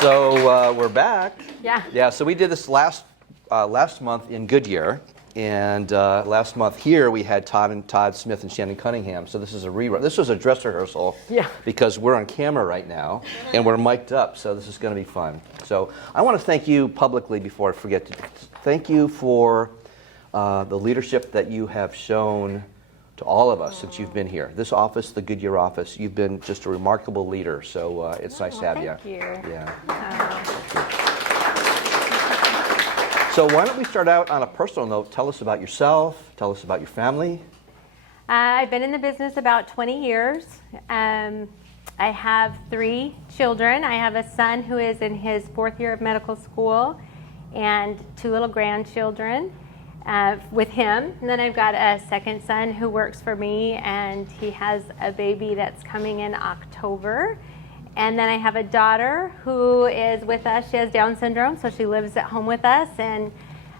So we're back. Yeah. Yeah. So we did this last month in Goodyear, and last month here we had Todd Smith and Shannon Cunningham. So this is a rerun. This was a dress rehearsal. Yeah. Because we're on camera right now and we're mic'd up. So this is going to be fun. So I want to thank you publicly before I forget to thank you for the leadership that you have shown to all of us since you've been here. This office, the Goodyear office, you've been just a remarkable leader. So it's nice to have you. Thank you. Yeah. So why don't we start out on a personal note? Tell us about yourself. Tell us about your family. I've been in the business about 20 years. I have 3 children. I have a son who is in his 4th year of medical school and 2 little grandchildren with him. And then I've got a second son who works for me, and he has a baby that's coming in October. And then I have a daughter who is with us. She has Down syndrome, so she lives at home with us, and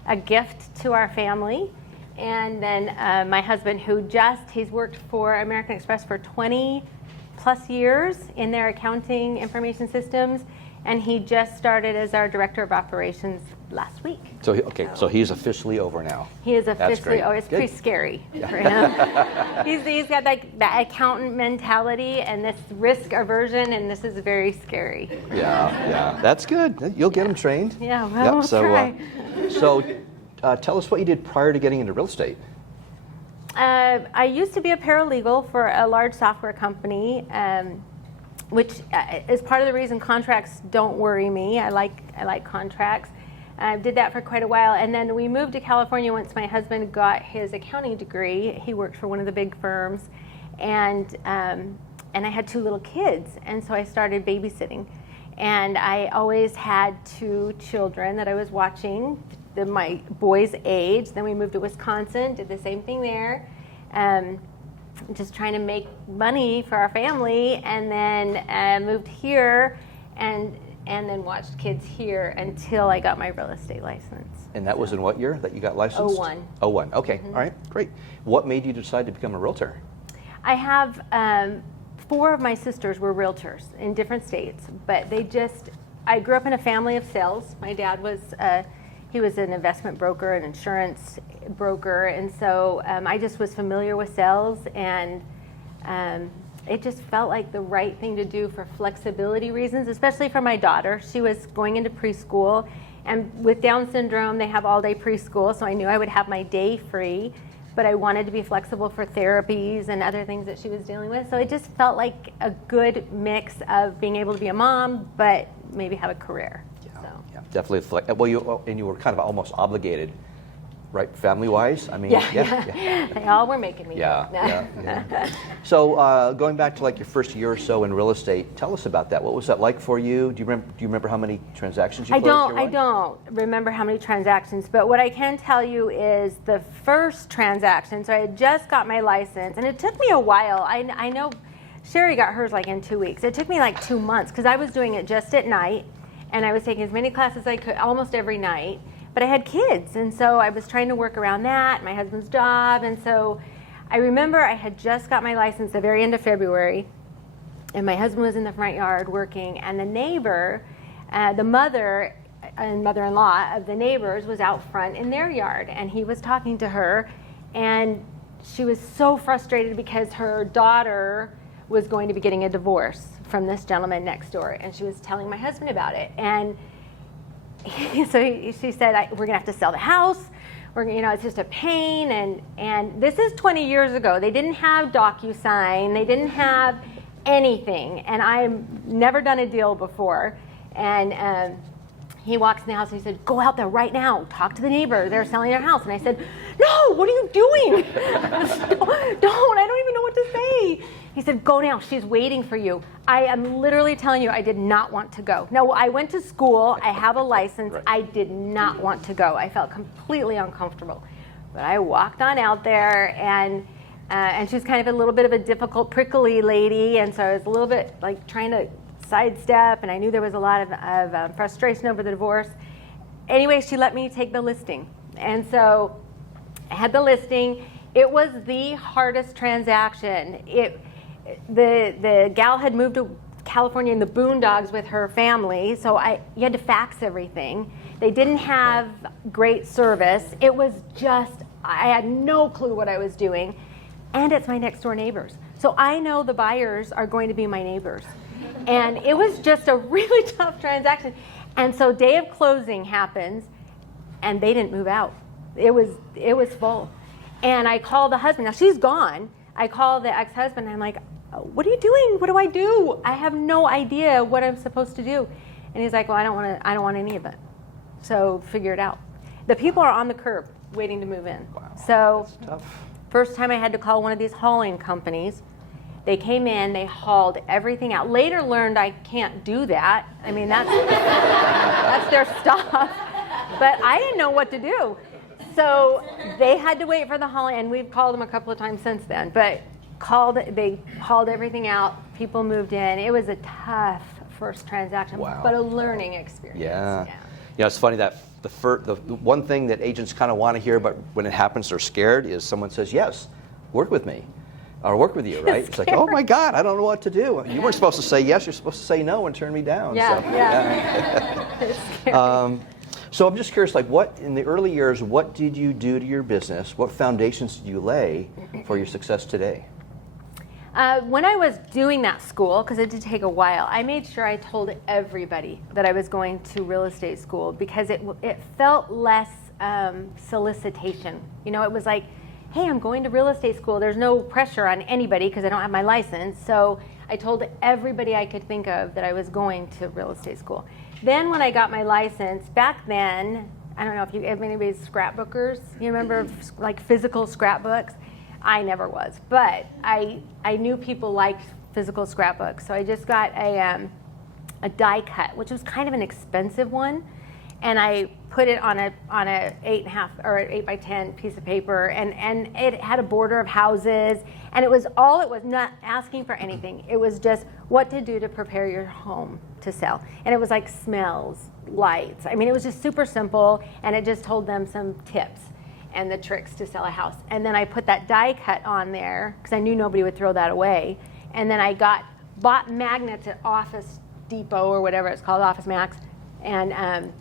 a gift to our family. And then my husband, he's worked for American Express for 20 plus years in their accounting information systems, and he just started as our director of operations last week. So he's officially over now. He is officially. Oh, it's Good. pretty scary for him. He's got like that accountant mentality and this risk aversion, and this is very scary. Yeah, that's good. You'll get him trained. Yeah, well, we'll try. So tell us what you did prior to getting into real estate. I used to be a paralegal for a large software company, which is part of the reason contracts don't worry me. I like contracts. I did that for quite a while, and then we moved to California once my husband got his accounting degree. He worked for one of the big firms, and I had 2 little kids, and so I started babysitting. And I always had 2 children that I was watching, my boy's age. Then we moved to Wisconsin, did the same thing there, just trying to make money for our family, and then moved here and then watched kids here until I got my real estate license. And that was in what year that you got licensed? 01. 01, okay, all right, great. What made you decide to become a realtor? I have 4 of my sisters were realtors in different states, but I grew up in a family of sales. My dad was he was an investment broker, an insurance broker, and so I just was familiar with sales, and it just felt like the right thing to do for flexibility reasons, especially for my daughter. She was going into preschool, and with Down syndrome, they have all-day preschool, so I knew I would have my day free, but I wanted to be flexible for therapies and other things that she was dealing with. So it just felt like a good mix of being able to be a mom, but maybe have a career. Yeah, definitely. Well, you were kind of almost obligated, right, family-wise? I mean, yeah. They all were making me. Yeah. So going back to like your first year or so in real estate, tell us about that. What was that like for you? Do you remember how many transactions you closed? I don't remember how many transactions, but what I can tell you is the first transaction. So I had just got my license, and it took me a while. I know Sherry got hers like in 2 weeks. It took me like 2 months because I was doing it just at night, and I was taking as many classes as I could almost every night. But I had kids, and so I was trying to work around that, my husband's job, and so I remember I had just got my license the very end of February, and my husband was in the front yard working, and the neighbor, the mother and mother-in-law of the neighbors was out front in their yard, and he was talking to her, and she was so frustrated because her daughter was going to be getting a divorce from this gentleman next door, and she was telling my husband about it, and she said, we're gonna have to sell the house. It's just a pain. And this is 20 years ago. They didn't have DocuSign. They didn't have anything. And I've never done a deal before. And he walks in the house and he said, go out there right now. Talk to the neighbor. They're selling their house. And I said, no, what are you doing? Don't. I don't even know what to say. He said, go now. She's waiting for you. I am literally telling you, I did not want to go. No, I went to school. I have a license. Right. I did not want to go. I felt completely uncomfortable. But I walked on out there, and she was kind of a little bit of a difficult, prickly lady. And so I was a little bit like trying to sidestep, and I knew there was a lot of frustration over the divorce. Anyway, she let me take the listing. And so I had the listing. It was the hardest transaction. The gal had moved to California in the boondocks with her family, so you had to fax everything. They didn't have great service. It was just, I had no clue what I was doing. And it's my next door neighbors. So I know the buyers are going to be my neighbors. And it was just a really tough transaction. And so day of closing happens, and they didn't move out. It was full. And I called the husband. Now she's gone. I called the ex-husband, and I'm like, what are you doing? What do I do? I have no idea what I'm supposed to do. And he's like, well, I don't want any of it. So figure it out. The people are on the curb waiting to move in. Wow. So That's tough. first time I had to call one of these hauling companies. They came in, they hauled everything out. Later learned I can't do that. I mean, that's their stuff. But I didn't know what to do. So they had to wait for the hauling, and we've called them a couple of times since then. But they hauled everything out, people moved in. It was a tough first transaction, Wow. but a learning experience. Yeah. You know, it's funny that the one thing that agents kind of want to hear, but when it happens, they're scared, is someone says, yes, work with me. Or work with you, right? It's like, oh my God, I don't know what to do. You weren't supposed to say yes, you're supposed to say no and turn me down. Yeah, so, yeah. It's scary. So I'm just curious, like, what in the early years, what did you do to your business? What foundations did you lay for your success today? When I was doing that school, because it did take a while, I made sure I told everybody that I was going to real estate school because it felt less solicitation. You know, it was like, hey, I'm going to real estate school. There's no pressure on anybody because I don't have my license. So I told everybody I could think of that I was going to real estate school. Then when I got my license, back then, I don't know if anybody's scrapbookers. You remember like physical scrapbooks? I never was, but I knew people liked physical scrapbooks. So I just got a die cut, which was kind of an expensive one. And I put it on a 8.5 or 8 by 10 piece of paper, and it had a border of houses, and it was not asking for anything. It was just what to do to prepare your home to sell. And it was like smells, lights. I mean, it was just super simple, and it just told them some tips and the tricks to sell a house. And then I put that die cut on there because I knew nobody would throw that away. And then I bought magnets at Office Depot or whatever it's called, Office Max, and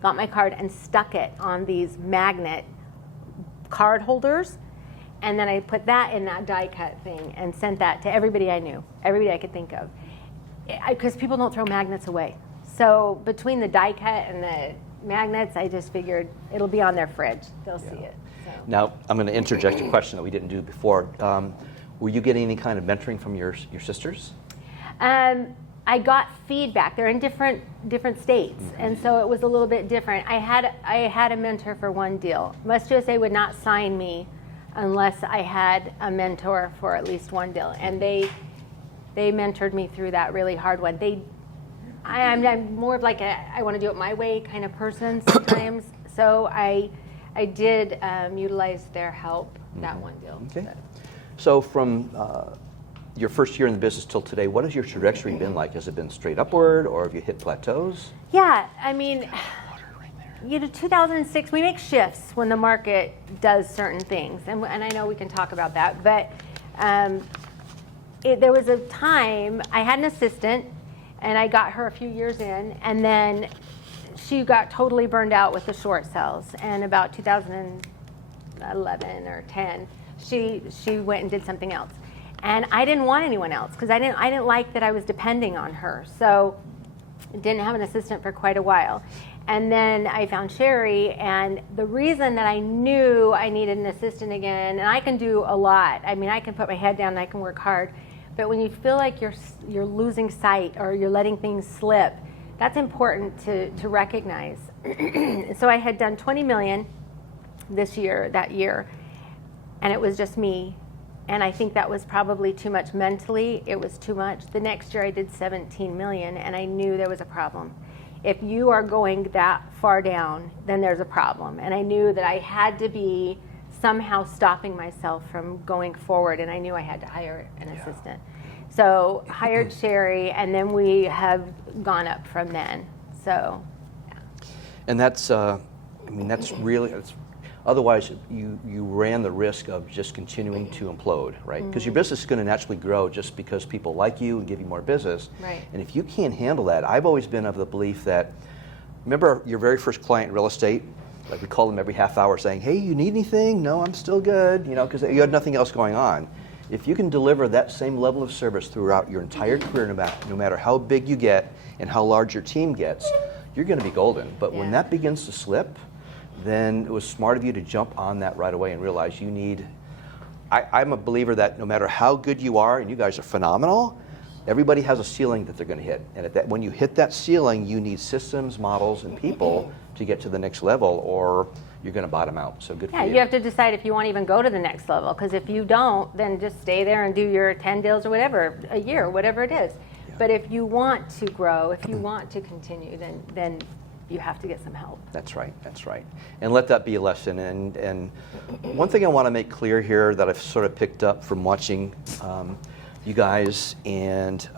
got my card and stuck it on these magnet card holders. And then I put that in that die cut thing and sent that to everybody I knew, everybody I could think of. Because people don't throw magnets away. So between the die cut and the magnets, I just figured it'll be on their fridge. They'll see it. So. Now, I'm going to interject a question that we didn't do before. Were you getting any kind of mentoring from your sisters? I got feedback. They're in different states, and so it was a little bit different. I had a mentor for one deal. West USA would not sign me unless I had a mentor for at least one deal, and they mentored me through that really hard one. I'm more of like I want to do it my way kind of person sometimes. So I did utilize their help that one deal. Okay. So from your first year in the business till today, what has your trajectory been like? Has it been straight upward, or have you hit plateaus? Yeah, I mean, 2006, we make shifts when the market does certain things, and I know we can talk about that, but there was a time I had an assistant, and I got her a few years in, and then she got totally burned out with the short sales, and about 2011 or 10, she went and did something else. And I didn't want anyone else because I didn't like that I was depending on her. So I didn't have an assistant for quite a while. And then I found Sherry, and the reason that I knew I needed an assistant again, and I can do a lot. I mean, I can put my head down and I can work hard. But when you feel like you're losing sight or you're letting things slip, that's important to recognize. So I had done $20 million that year, and it was just me. And I think that was probably too much mentally. It was too much. The next year I did 17 million, and I knew there was a problem. If you are going that far down, then there's a problem. And I knew that I had to be somehow stopping myself from going forward, and I knew I had to hire an assistant. So hired Sherry, and then we have gone up from then. So, And that's, that's really, Otherwise, you ran the risk of just continuing to implode, right? Because your business is going to naturally grow just because people like you and give you more business. Right. And if you can't handle that, I've always been of the belief that, remember your very first client in real estate? Like we call them every half hour saying, hey, you need anything? No, I'm still good, you know, because you had nothing else going on. If you can deliver that same level of service throughout your entire career, no matter how big you get and how large your team gets, you're going to be golden. But when that begins to slip, then it was smart of you to jump on that right away and realize you need, I'm a believer that no matter how good you are, and you guys are phenomenal, everybody has a ceiling that they're going to hit. And when you hit that ceiling, you need systems, models, and people to get to the next level, or you're going to bottom out. So good for you. Yeah, you have to decide if you want to even go to the next level, because if you don't, then just stay there and do your 10 deals or whatever, a year, whatever it is. Yeah. But if you want to grow, if you want to continue, then you have to get some help. That's right, that's right. And let that be a lesson. And one thing I want to make clear here that I've sort of picked up from watching you guys and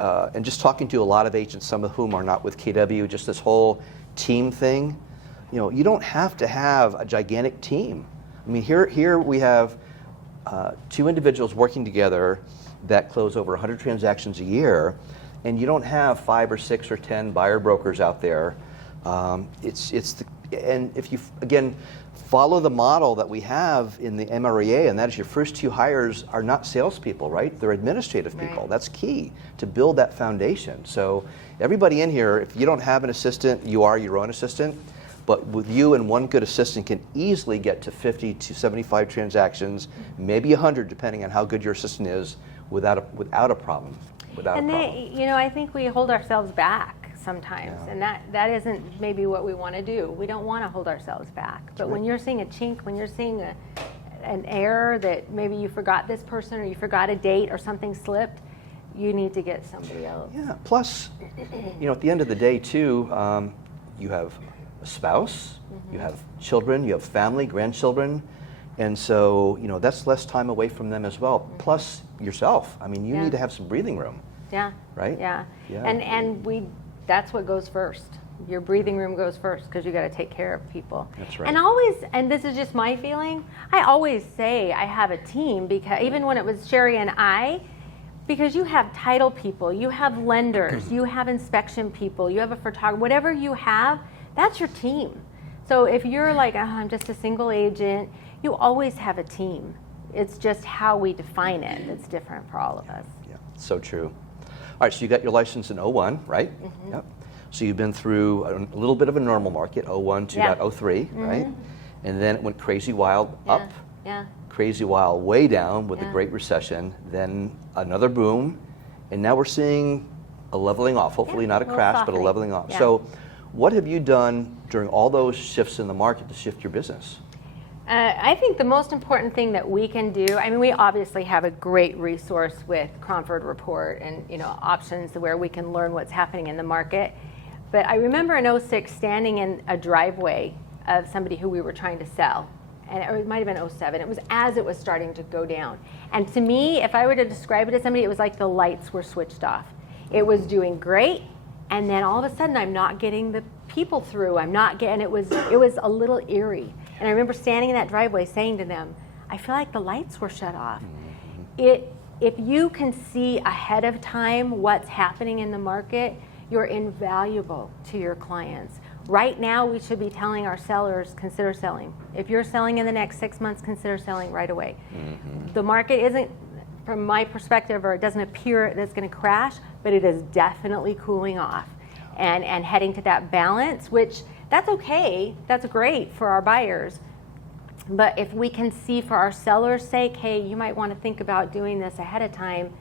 just talking to a lot of agents, some of whom are not with KW, just this whole team thing. You know, you don't have to have a gigantic team. I mean, here we have 2 individuals working together that close over 100 transactions a year, and you don't have 5 or 6 or 10 buyer brokers out there. And if you, again, follow the model that we have in the MREA, and that is your first 2 hires are not salespeople, right? They're administrative people. Right. That's key to build that foundation. So everybody in here, if you don't have an assistant, you are your own assistant. But with you and one good assistant can easily get to 50 to 75 transactions, maybe 100, depending on how good your assistant is, without a problem. You know, I think we hold ourselves back sometimes, and that isn't maybe what we want to do. We don't want to hold ourselves back. But when you're seeing a chink, when you're seeing an error that maybe you forgot this person or you forgot a date or something slipped, you need to get somebody else. Yeah. Plus, you know, at the end of the day, too, you have a spouse, you have children, you have family, grandchildren, and so, you know, that's less time away from them as well. Plus yourself. I mean, you need to have some breathing room. Yeah. Right? Yeah. And that's what goes first. Your breathing room goes first, because you got to take care of people. That's right. And this is just my feeling, I always say I have a team, because even when it was Sherry and I, because you have title people, you have lenders, you have inspection people, you have a photographer, whatever you have, that's your team. So if you're like, I'm just a single agent, you always have a team. It's just how we define it that's different for all of us. Yeah, so true. All right, so you got your license in 01, right? Yep. So you've been through a little bit of a normal market, 01 to about 03, right? And then it went crazy wild up, crazy wild way down with the Great Recession, then another boom, and now we're seeing a leveling off, hopefully not a crash, but a leveling off. Yeah. So what have you done during all those shifts in the market to shift your business? I think the most important thing that we can do, I mean, we obviously have a great resource with Cromford Report and, you know, options where we can learn what's happening in the market. But I remember in 06 standing in a driveway of somebody who we were trying to sell. And it might have been 07. It was as it was starting to go down. And to me, if I were to describe it to somebody, it was like the lights were switched off. It was doing great, and then all of a sudden I'm not getting the people through. I'm not getting, it was a little eerie. And I remember standing in that driveway saying to them, I feel like the lights were shut off. If you can see ahead of time what's happening in the market, you're invaluable to your clients. Right now, we should be telling our sellers, consider selling. If you're selling in the next 6 months, consider selling right away. The market isn't, from my perspective, or it doesn't appear that it's going to crash, but it is definitely cooling off and heading to that balance, which that's okay. That's great for our buyers. But if we can see for our sellers' sake, hey, you might want to think about doing this ahead of time,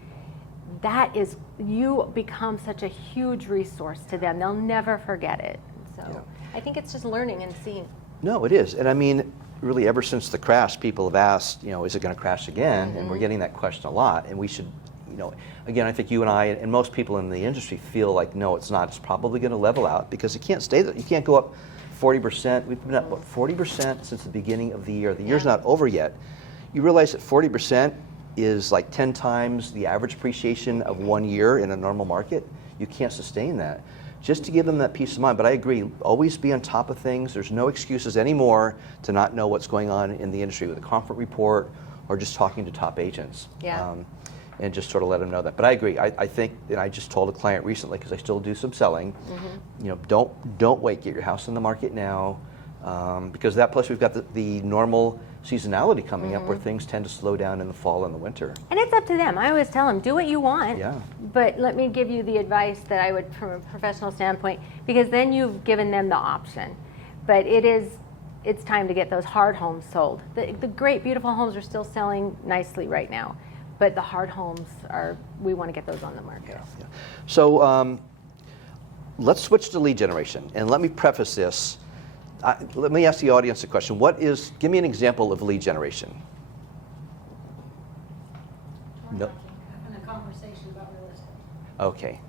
you become such a huge resource to them. They'll never forget it. So I think it's just learning and seeing. No, it is. And I mean, really ever since the crash, people have asked, you know, is it going to crash again? And we're getting that question a lot. And we should, you know, again, I think you and I and most people in the industry feel like, no, it's not. It's probably going to level out because it can't stay there. You can't go up 40%. We've been up, 40% since the beginning of the year. The year's not over yet. You realize that 40% is like 10 times the average appreciation of 1 year in a normal market. You can't sustain that. just to give them that peace of mind. But I agree, always be on top of things. There's no excuses anymore to not know what's going on in the industry with a comfort report or just talking to top agents. Yeah. And just sort of let them know that. But I agree. I think, and I just told a client recently, because I still do some selling, you know, don't wait. Get your house in the market now, because that, plus we've got the normal seasonality coming up where things tend to slow down in the fall and the winter. And it's up to them. I always tell them, do what you want. Yeah. But let me give you the advice that I would, from a professional standpoint, because then you've given them the option. But it's time to get those hard homes sold. The great, beautiful homes are still selling nicely right now. But the hard homes we want to get those on the market. Yeah. So let's switch to lead generation. And let me preface this. Let me ask the audience a question. Give me an example of lead generation. No. Having a conversation about real estate. Okay.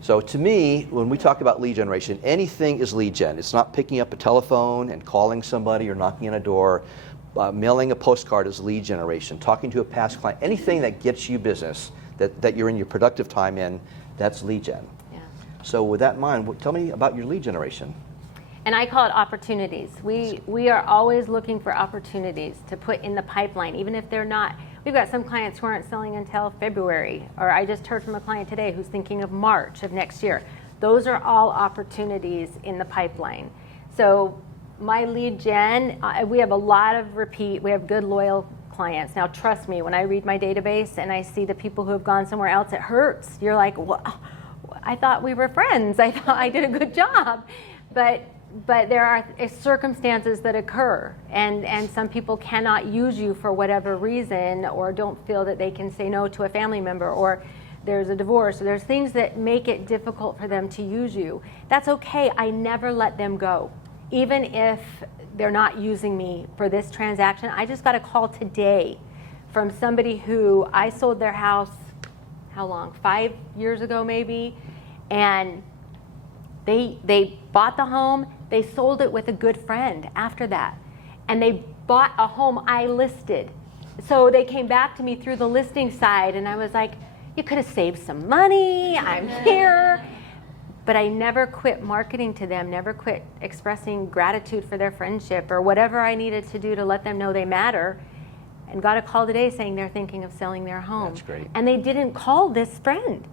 So to me, when we talk about lead generation, anything is lead gen. It's not picking up a telephone and calling somebody or knocking on a door. Mailing a postcard is lead generation. Talking to a past client, anything that gets you business that you're in your productive time in, that's lead gen. Yeah. So with that in mind, tell me about your lead generation. And I call it opportunities. We are always looking for opportunities to put in the pipeline, even if they're not. We've got some clients who aren't selling until February, or I just heard from a client today who's thinking of March of next year. Those are all opportunities in the pipeline. So my lead gen, we have a lot of repeat. We have good, loyal clients. Now, trust me, when I read my database and I see the people who have gone somewhere else, it hurts. You're like, well, I thought we were friends. I thought I did a good job. But there are circumstances that occur, and some people cannot use you for whatever reason, or don't feel that they can say no to a family member, or there's a divorce, or there's things that make it difficult for them to use you. That's okay. I never let them go. Even if they're not using me for this transaction. I just got a call today from somebody who I sold their house, how long? 5 years ago maybe, and they bought the home. They sold it with a good friend after that, and they bought a home I listed. So they came back to me through the listing side, and I was like, you could have saved some money. I'm here. But I never quit marketing to them, never quit expressing gratitude for their friendship or whatever I needed to do to let them know they matter. And got a call today saying they're thinking of selling their home. That's great. And they didn't call this friend.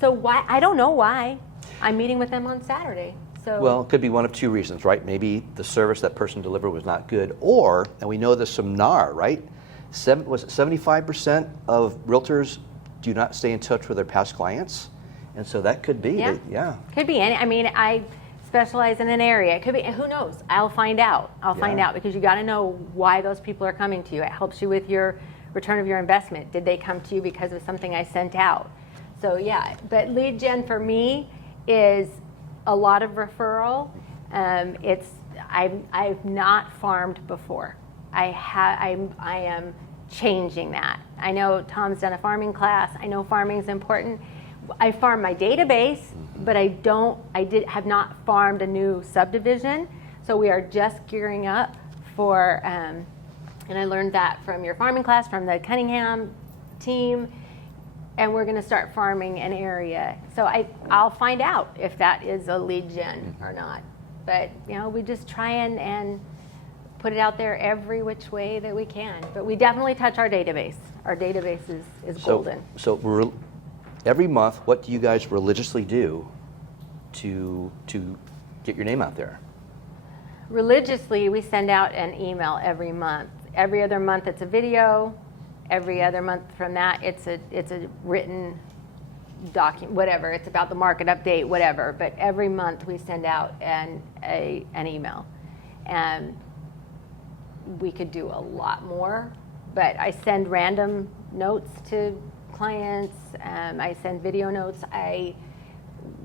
So why? I don't know why. I'm meeting with them on Saturday. So Well, it could be one of two reasons, right? Maybe the service that person delivered was not good, or, and we know this from NAR, right? Was it 75% of realtors do not stay in touch with their past clients? And so that could be, Yeah. Could be any. I mean, I specialize in an area. It could be, who knows? I'll find out. I'll find out, because you got to know why those people are coming to you. It helps you with your return of your investment. Did they come to you because of something I sent out? So yeah, but lead gen for me is a lot of referral. I've not farmed before. I am changing that. I know Tom's done a farming class. I know farming is important. I farm my database, but I have not farmed a new subdivision. So we are just gearing up for, and I learned that from your farming class, from the Cunningham team, and we're going to start farming an area. So I'll find out if that is a lead gen or not. But we just try and put it out there every which way that we can. But we definitely touch our database. Our database is golden. So every month, what do you guys religiously do to get your name out there? Religiously, we send out an email every month. Every other month, it's a video. Every other month from that, it's a written document, whatever. It's about the market update, whatever. But every month, we send out an email. And we could do a lot more. But I send random notes to clients. I send video notes.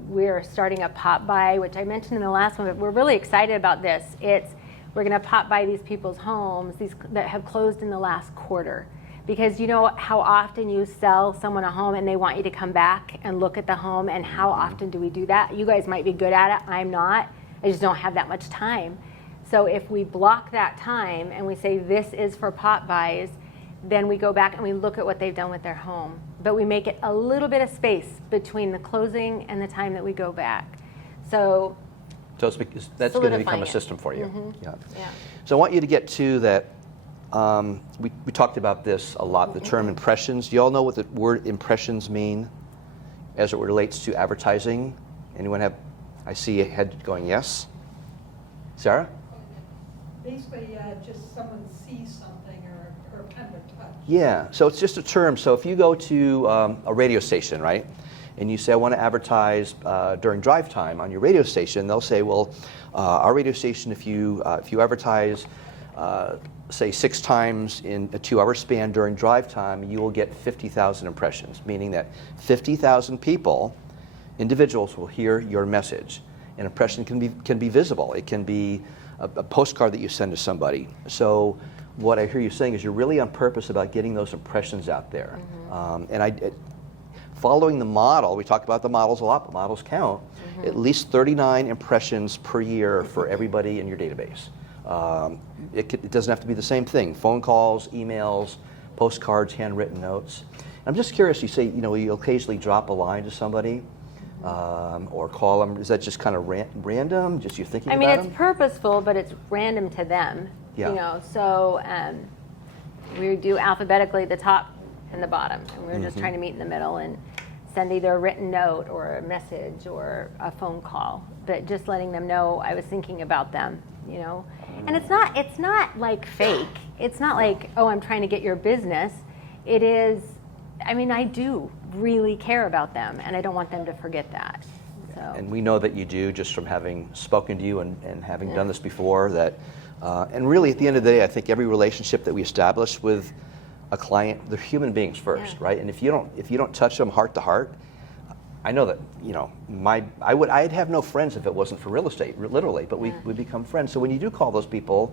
We're starting a pop by, which I mentioned in the last one, but we're really excited about this. We're going to pop by these people's homes, these that have closed in the last quarter. Because you know how often you sell someone a home and they want you to come back and look at the home, and how often do we do that? You guys might be good at it. I'm not. I just don't have that much time. So if we block that time and we say this is for pop buys, then we go back and we look at what they've done with their home. But we make it a little bit of space between the closing and the time that we go back. So So that's going to become solidifying a it. system for you. Yeah. yeah. So I want you to get to that. We talked about this a lot, the term impressions. Do you all know what the word impressions mean as it relates to advertising? Anyone have? I see a head going yes. Sarah? Basically, just someone sees something or kind of a touch. Yeah, so it's just a term. So if you go to a radio station, right, and you say, I want to advertise during drive time on your radio station, they'll say, well, our radio station, if you advertise, say 6 times in a 2-hour span during drive time, you will get 50,000 impressions, meaning that 50,000 people, individuals, will hear your message. An impression can be visible. It can be a postcard that you send to somebody. So what I hear you saying is you're really on purpose about getting those impressions out there. Following the model, we talk about the models a lot, but models count, at least 39 impressions per year for everybody in your database. It doesn't have to be the same thing. Phone calls, emails, postcards, handwritten notes. I'm just curious, you say, you occasionally drop a line to somebody or call them. Is that just kind of random? Just you thinking about them? It's purposeful, but it's random to them. Yeah. So we do alphabetically the top and the bottom, and we're just trying to meet in the middle and send either a written note or a message or a phone call, but just letting them know I was thinking about them, And it's not like fake. It's not like, oh, I'm trying to get your business. It is, I do really care about them, and I don't want them to forget that. So. And we know that you do, just from having spoken to you and having done this before, that and really at the end of the day, I think every relationship that we establish with a client, they're human beings first, right? And if you don't touch them heart to heart, I know that I'd have no friends if it wasn't for real estate, literally. But we become friends. So when you do call those people,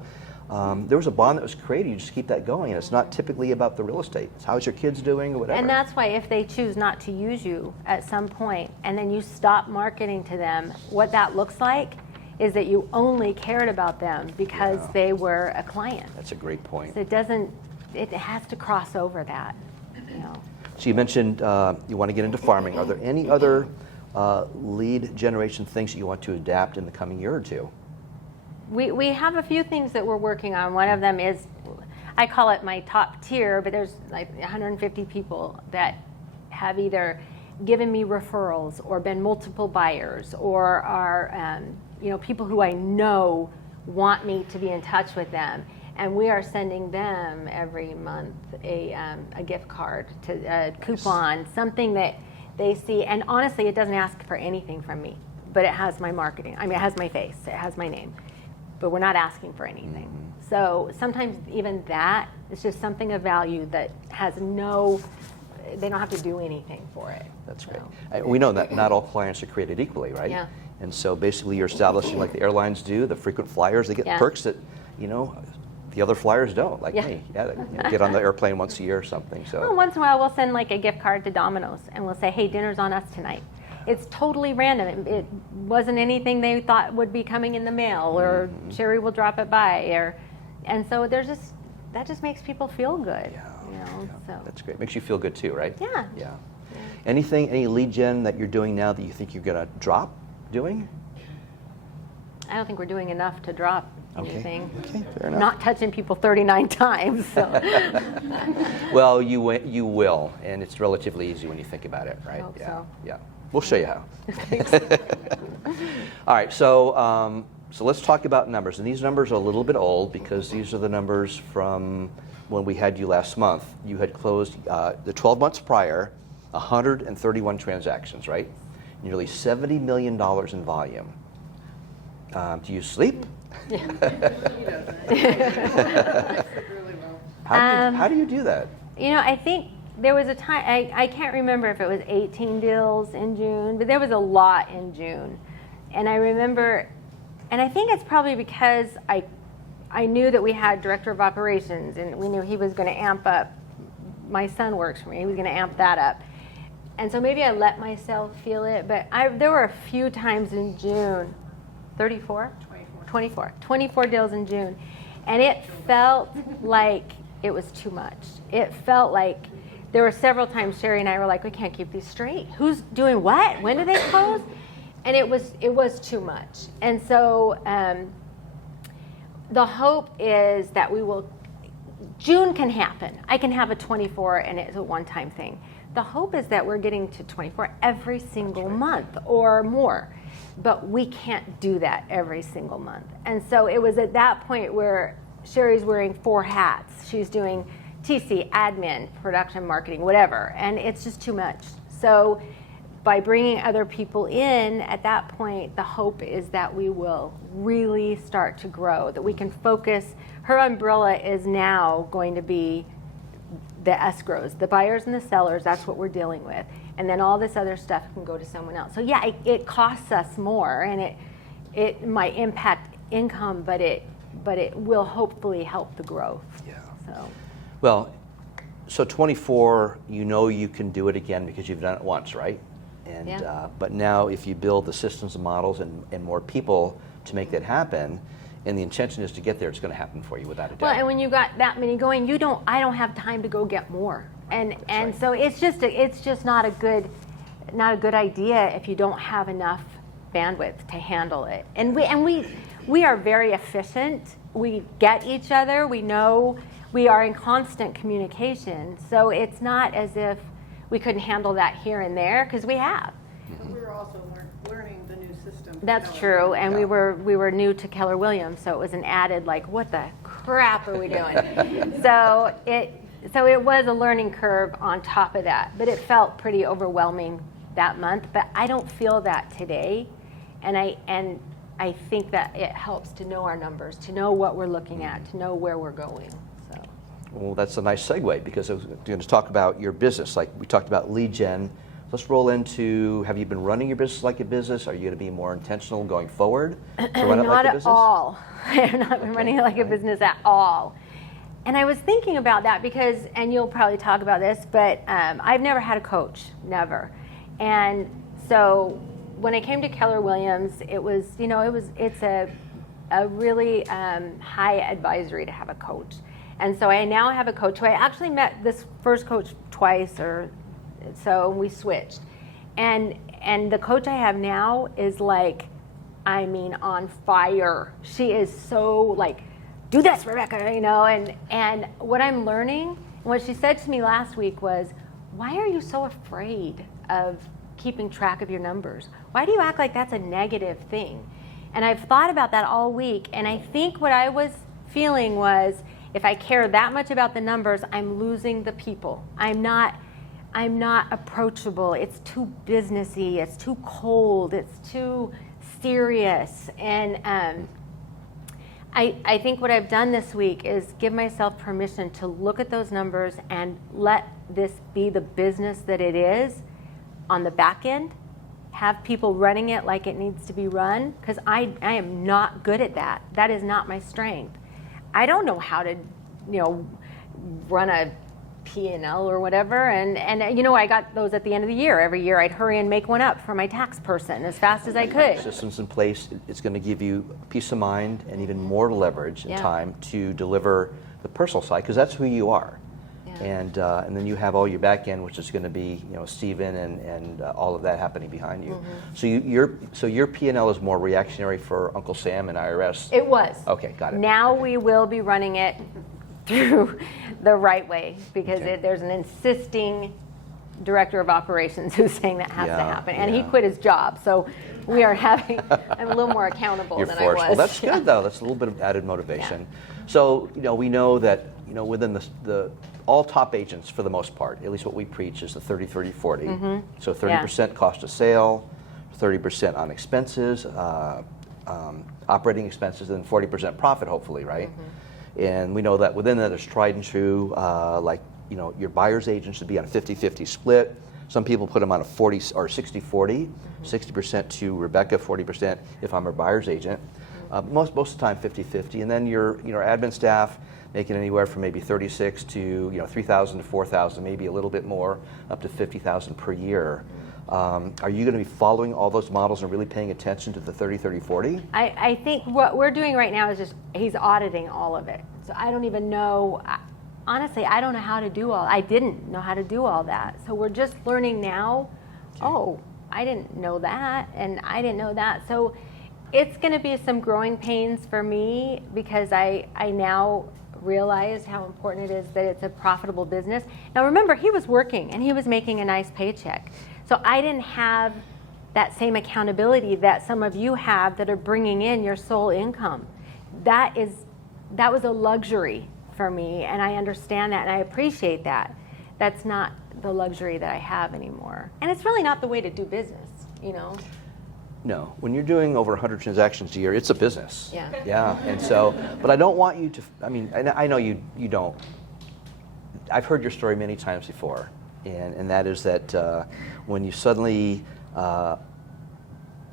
there was a bond that was created. You just keep that going, and it's not typically about the real estate. It's how's your kids doing or whatever. And that's why if they choose not to use you at some point, and then you stop marketing to them, what that looks like is that you only cared about them because they were a client. That's a great point. So it has to cross over that. So you mentioned you want to get into farming. Are there any other lead generation things that you want to adapt in the coming year or two? We have a few things that we're working on. One of them is, I call it my top tier, but there's like 150 people that have either given me referrals or been multiple buyers or are people who I know want me to be in touch with them. And we are sending them every month a gift card, a coupon, something that they see. And honestly, it doesn't ask for anything from me, but it has my marketing. It has my face, it has my name, but we're not asking for anything. So sometimes even that is just something of value that has they don't have to do anything for it. That's great. We know that not all clients are created equally, right? Yeah. And so basically you're establishing, like the airlines do, the frequent flyers, they get perks that, the other flyers don't, like me. Yeah, get on the airplane once a year or something. So Well, once in a while we'll send like a gift card to Domino's and we'll say, hey, dinner's on us tonight. It's totally random. It wasn't anything they thought would be coming in the mail, or Sherry will drop it by, and so that just makes people feel good. So that's great. Makes you feel good too, right? Yeah. Yeah. Any lead gen that you're doing now that you think you're gonna drop doing? I don't think we're doing enough to drop anything. Okay, fair enough. Not touching people 39 times. So. Well, you will, and it's relatively easy when you think about it, right? Hope Yeah. so. Yeah. We'll show you how. All right. So let's talk about numbers, and these numbers are a little bit old because these are the numbers from when we had you last month. You had closed the 12 months prior, 131 transactions, right? Nearly $70 million in volume. Do you sleep? How do you do that? I think there was a time, I can't remember if it was 18 deals in June, but there was a lot in June. And I remember, and I think it's probably because I knew that we had director of operations, and we knew he was going to amp up. My son works for me. He was going to amp that up. And so maybe I let myself feel it, but there were a few times in June, 24 deals in June, and it felt like it was too much. It felt like there were several times Sherry and I were like, we can't keep these straight. Who's doing what? When do they close? And it was too much. And so the hope is that June can happen. I can have a 24 and it's a one-time thing. The hope is that we're getting to 24 every single month or more. But we can't do that every single month. And so it was at that point where Sherry's wearing 4 hats. She's doing TC, admin, production, marketing, whatever. And it's just too much. So by bringing other people in, at that point, the hope is that we will really start to grow, that we can focus. Her umbrella is now going to be the escrows, the buyers and the sellers. That's what we're dealing with. And then all this other stuff can go to someone else. So yeah, it costs us more, and it might impact income, but it will hopefully help the growth. Yeah. So. Well, so 24, you can do it again because you've done it once, right? And Yeah. But now if you build the systems and models and more people to make that happen, and the intention is to get there, it's going to happen for you without a doubt. Well, and when you got that many going, I don't have time to go get more. And right. So it's just not a good idea if you don't have enough bandwidth to handle it. And we are very efficient. We get each other. We know we are in constant communication. So it's not as if we couldn't handle that here and there, because we have. But we were also learning the new system. That's true, and we were new to Keller Williams, so it was an added what the crap are we doing? so it was a learning curve on top of that, but it felt pretty overwhelming that month. But I don't feel that today, and I think that it helps to know our numbers, to know what we're looking at, to know where we're going. So. Well, that's a nice segue, because I was going to talk about your business. Like we talked about lead gen. Let's roll into, have you been running your business like a business? Are you going to be more intentional going forward to run it like a business? Not at all. I have not been running it like a business at all. And I was thinking about that because, and you'll probably talk about this, but I've never had a coach, never. And so when I came to Keller Williams, it's a really high advisory to have a coach. And so I now have a coach who I actually met this first coach twice or so, we switched. And the coach I have now is on fire. She is so do this, Rebecca, and what I'm learning, what she said to me last week was, why are you so afraid of keeping track of your numbers? Why do you act like that's a negative thing? And I've thought about that all week, and I think what I was feeling was, if I care that much about the numbers, I'm losing the people. I'm not approachable. It's too businessy. It's too cold. It's too serious. And I think what I've done this week is give myself permission to look at those numbers and let this be the business that it is on the back end. Have people running it like it needs to be run, because I am not good at that. That is not my strength. I don't know how to, run a P&L or whatever, and I got those at the end of the year. Every year I'd hurry and make one up for my tax person as fast as I could. Systems in place, it's going to give you peace of mind and even more leverage and time to deliver the personal side, because that's who you are. Yeah. And then you have all your back end, which is going to be Stephen and all of that happening behind you. Mm-hmm. So your P&L is more reactionary for Uncle Sam and IRS. It was. Okay, got it. Now we will be running it through the right way, because there's an insisting director of operations who's saying that has to happen, and he quit his job, so we are I'm a little more accountable than I was. Well, that's good though. That's a little bit of added motivation. Yeah. So we know that within the all top agents, for the most part, at least what we preach, is the 30-30-40. Mm-hmm. So 30% cost of sale, 30% on expenses, operating expenses, and 40% profit, hopefully, right? Mm-hmm. And we know that within that, there's tried and true, your buyer's agent should be on a 50-50 split. Some people put them on a 40 or 60-40, mm-hmm. 60% to Rebecca, 40% if I'm her buyer's agent. Most of the time 50-50. And then your admin staff making anywhere from maybe 36 to $3,000 to $4,000, maybe a little bit more, up to $50,000 per year. Are you going to be following all those models and really paying attention to the 30-30-40? I think what we're doing right now is just he's auditing all of it. So I don't even know. Honestly, I don't know how to do I didn't know how to do all that. So we're just learning now. Okay. Oh, I didn't know that, and I didn't know that. So it's going to be some growing pains for me because I now realize how important it is that it's a profitable business. Now remember, he was working and he was making a nice paycheck. So I didn't have that same accountability that some of you have that are bringing in your sole income. That was a luxury for me, and I understand that and I appreciate that. That's not the luxury that I have anymore. And it's really not the way to do business, you know? No, when you're doing over 100 transactions a year, it's a business. Yeah. Yeah, and so, but I don't want you to, I mean, I know you don't, I've heard your story many times before, and that is that when you suddenly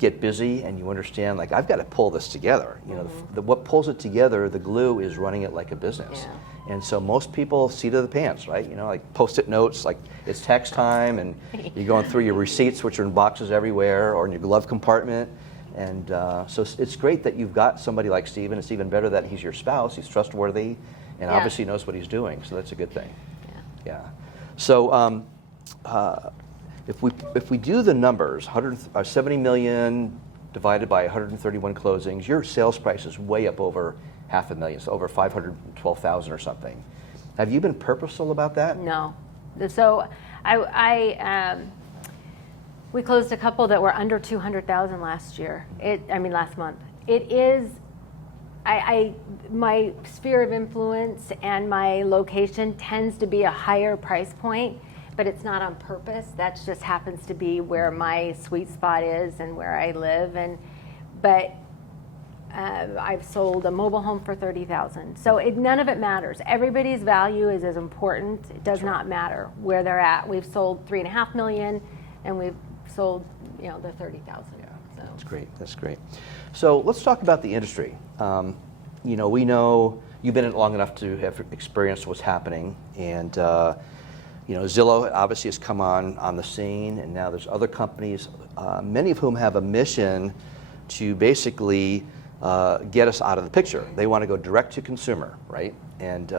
get busy and you understand, like, I've got to pull this together. You know, what pulls it together, the glue, is running it like a business. Yeah. And so most people seat of the pants, right? You know, like Post-it notes, like it's tax time, and you're going through your receipts, which are in boxes everywhere, or in your glove compartment. And so it's great that you've got somebody like Stephen. It's even better that he's your spouse. He's trustworthy, and Yeah. obviously knows what he's doing. So that's a good thing. Yeah. Yeah. So if we do the numbers, 70 million divided by 131 closings, your sales price is way up over $500,000, so over 512,000 or something. Have you been purposeful about that? No. So we closed a couple that were under 200,000 last year. Last month. It is, my sphere of influence and my location tends to be a higher price point, but it's not on purpose. That just happens to be where my sweet spot is and where I live. But I've sold a mobile home for $30,000. So none of it matters. Everybody's value is as important. It does not matter where they're at. We've sold $3.5 million, and we've sold, the $30,000. Yeah, so. that's great. That's great. So let's talk about the industry. We know you've been in it long enough to have experienced what's happening, and Zillow obviously has come on the scene, and now there's other companies, many of whom have a mission to basically get us out of the picture. They want to go direct to consumer, right? And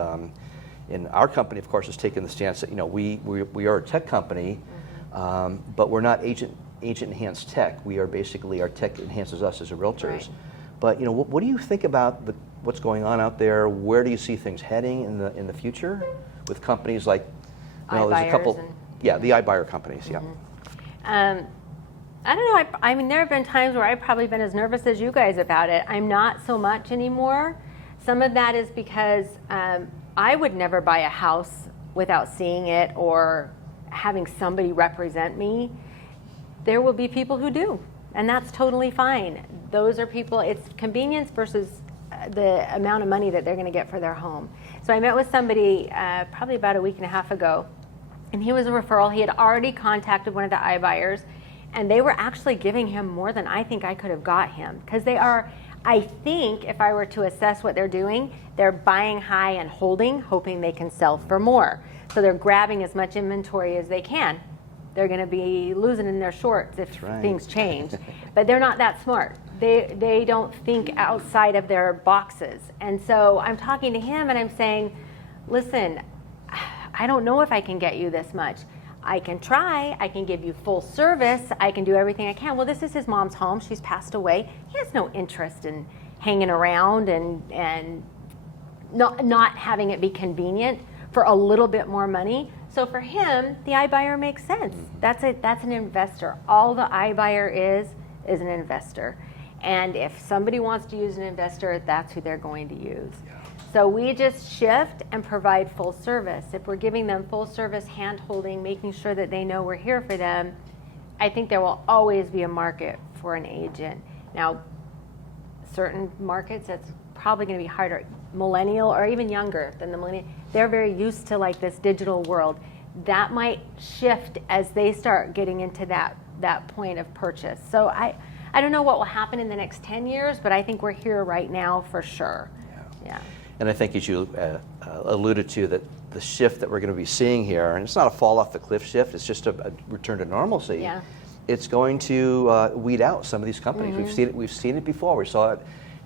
in our company, of course, has taken the stance that we are a tech company, but we're not agent enhanced tech. We are basically, our tech enhances us as a realtors. Right. But what do you think about what's going on out there? Where do you see things heading in the future with companies like there's a couple, the iBuyer companies, yeah. I don't know. There have been times where I've probably been as nervous as you guys about it. I'm not so much anymore. Some of that is because I would never buy a house without seeing it or having somebody represent me. There will be people who do, and that's totally fine. Those are people, it's convenience versus the amount of money that they're going to get for their home. So I met with somebody probably about a week and a half ago, and he was a referral. He had already contacted one of the iBuyers, and they were actually giving him more than I think I could have got him, because they are, I think if I were to assess what they're doing, they're buying high and holding, hoping they can sell for more. So they're grabbing as much inventory as they can. They're going to be losing in their shorts if things change. But they're not that smart. They don't think outside of their boxes. And so I'm talking to him and I'm saying, listen, I don't know if I can get you this much. I can try. I can give you full service. I can do everything I can. Well, this is his mom's home. She's passed away. He has no interest in hanging around and not having it be convenient for a little bit more money. So for him, the iBuyer makes sense. That's an investor. All the iBuyer is an investor. And if somebody wants to use an investor, that's who they're going to use. So we just shift and provide full service. If we're giving them full service hand-holding, making sure that they know we're here for them, I think there will always be a market for an agent. Now, certain markets, that's probably going to be harder. Millennial or even younger than the millennial, they're very used to like this digital world. That might shift as they start getting into that point of purchase. So I don't know what will happen in the next 10 years, but I think we're here right now for sure. Yeah. And I think as you alluded to, that the shift that we're going to be seeing here, and it's not a fall off the cliff shift, it's just a return to normalcy. Yeah. It's going to weed out some of these companies. Mm-hmm. We've seen it before. We saw it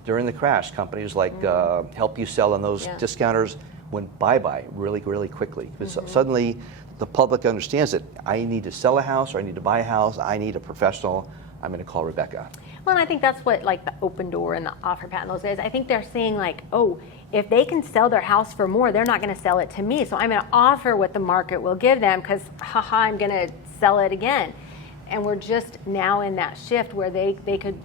during the crash. Companies like Help You Sell and those discounters went bye-bye really, really quickly. Because suddenly the public understands that I need to sell a house or I need to buy a house, I need a professional, I'm going to call Rebecca. Well, and I think that's what like the Open Door and the Offer Pat and those guys, I think they're seeing like, oh, if they can sell their house for more, they're not going to sell it to me. So I'm going to offer what the market will give them because, haha, I'm going to sell it again. And we're just now in that shift where they could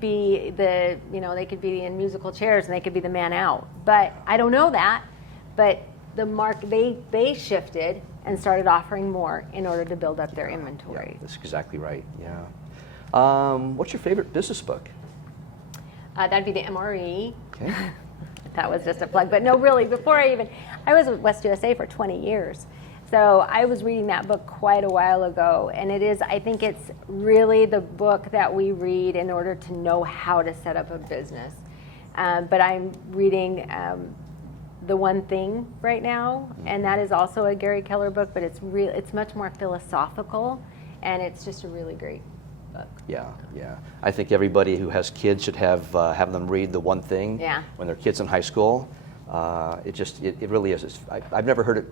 be the, they could be in musical chairs and they could be the man out. But I don't know that. But the market, they shifted and started offering more in order to build up their inventory. Yeah, that's exactly right. Yeah. What's your favorite business book? That'd be the MRE. Okay. That was just a plug. But no, really, I was with West USA for 20 years. So I was reading that book quite a while ago. And I think it's really the book that we read in order to know how to set up a business. But I'm reading The One Thing right now. And that is also a Gary Keller book, but it's much more philosophical. And it's just a really great book. Yeah. I think everybody who has kids should have them read The One Thing when they're kids in high school. It really is. I've never heard it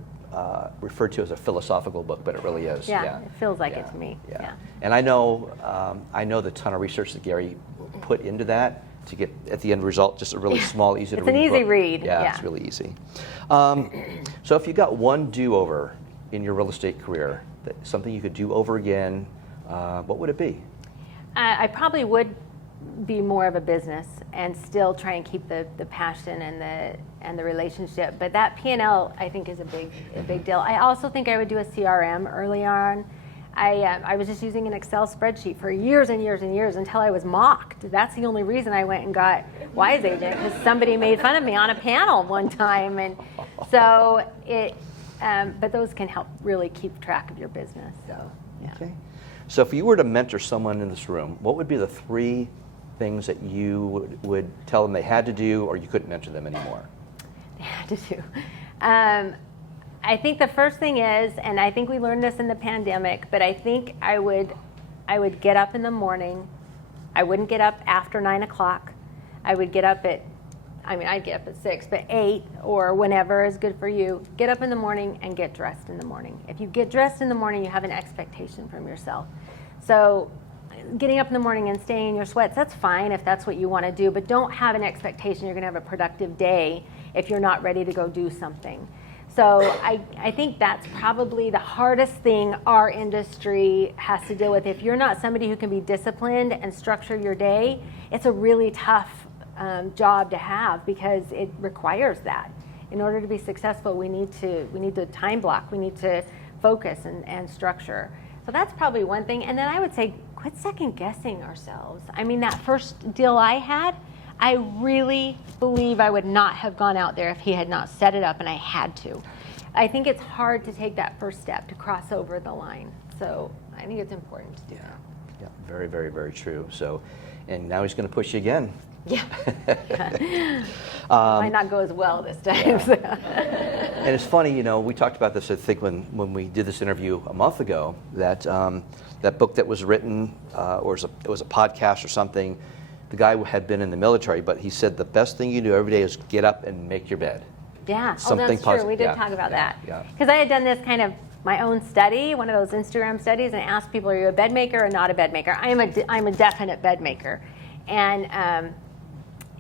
referred to as a philosophical book, but it really is. Yeah. It feels like it to me. Yeah. And I know the ton of research that Gary put into that to get at the end result just a really small, easy to read book. It's an easy read. Yeah, it's really easy. So if you got one do-over in your real estate career, something you could do over again, what would it be? I probably would be more of a business and still try and keep the passion and the relationship. But that P&L I think is a big deal. I also think I would do a CRM early on. I was just using an Excel spreadsheet for years and years and years until I was mocked. That's the only reason I went and got Wise Agent, because somebody made fun of me on a panel one time. And so but those can help really keep track of your business. So, yeah. Okay. So if you were to mentor someone in this room, what would be the 3 things that you would tell them they had to do, or you couldn't mentor them anymore? They had to do. I think the first thing is, and I think we learned this in the pandemic, but I think I would get up in the morning. I wouldn't get up after 9 o'clock. I'd get up at 6, but 8 or whenever is good for you. Get up in the morning and get dressed in the morning. If you get dressed in the morning, you have an expectation from yourself. So getting up in the morning and staying in your sweats, that's fine if that's what you want to do, but don't have an expectation you're going to have a productive day if you're not ready to go do something. So I think that's probably the hardest thing our industry has to deal with. If you're not somebody who can be disciplined and structure your day, it's a really tough job to have because it requires that. In order to be successful, we need to time block, we need to focus and structure. So that's probably one thing. And then I would say quit second guessing ourselves. I mean, that first deal I had, I really believe I would not have gone out there if he had not set it up and I had to. I think it's hard to take that first step to cross over the line. So I think it's important to do that. Yeah, very, very, very true. So, and now he's going to push you again. Yeah. Might not go as well this time. Yeah. And it's funny, we talked about this, I think, when we did this interview a month ago, that that book that was written, or it was a podcast or something, the guy had been in the military, but he said the best thing you do every day is get up and make your bed. Yeah, Something that's true. We did talk about that. Yeah. Because I had done this kind of my own study, one of those Instagram studies, and asked people, are you a bed maker or not a bed maker? I'm a definite bed maker. And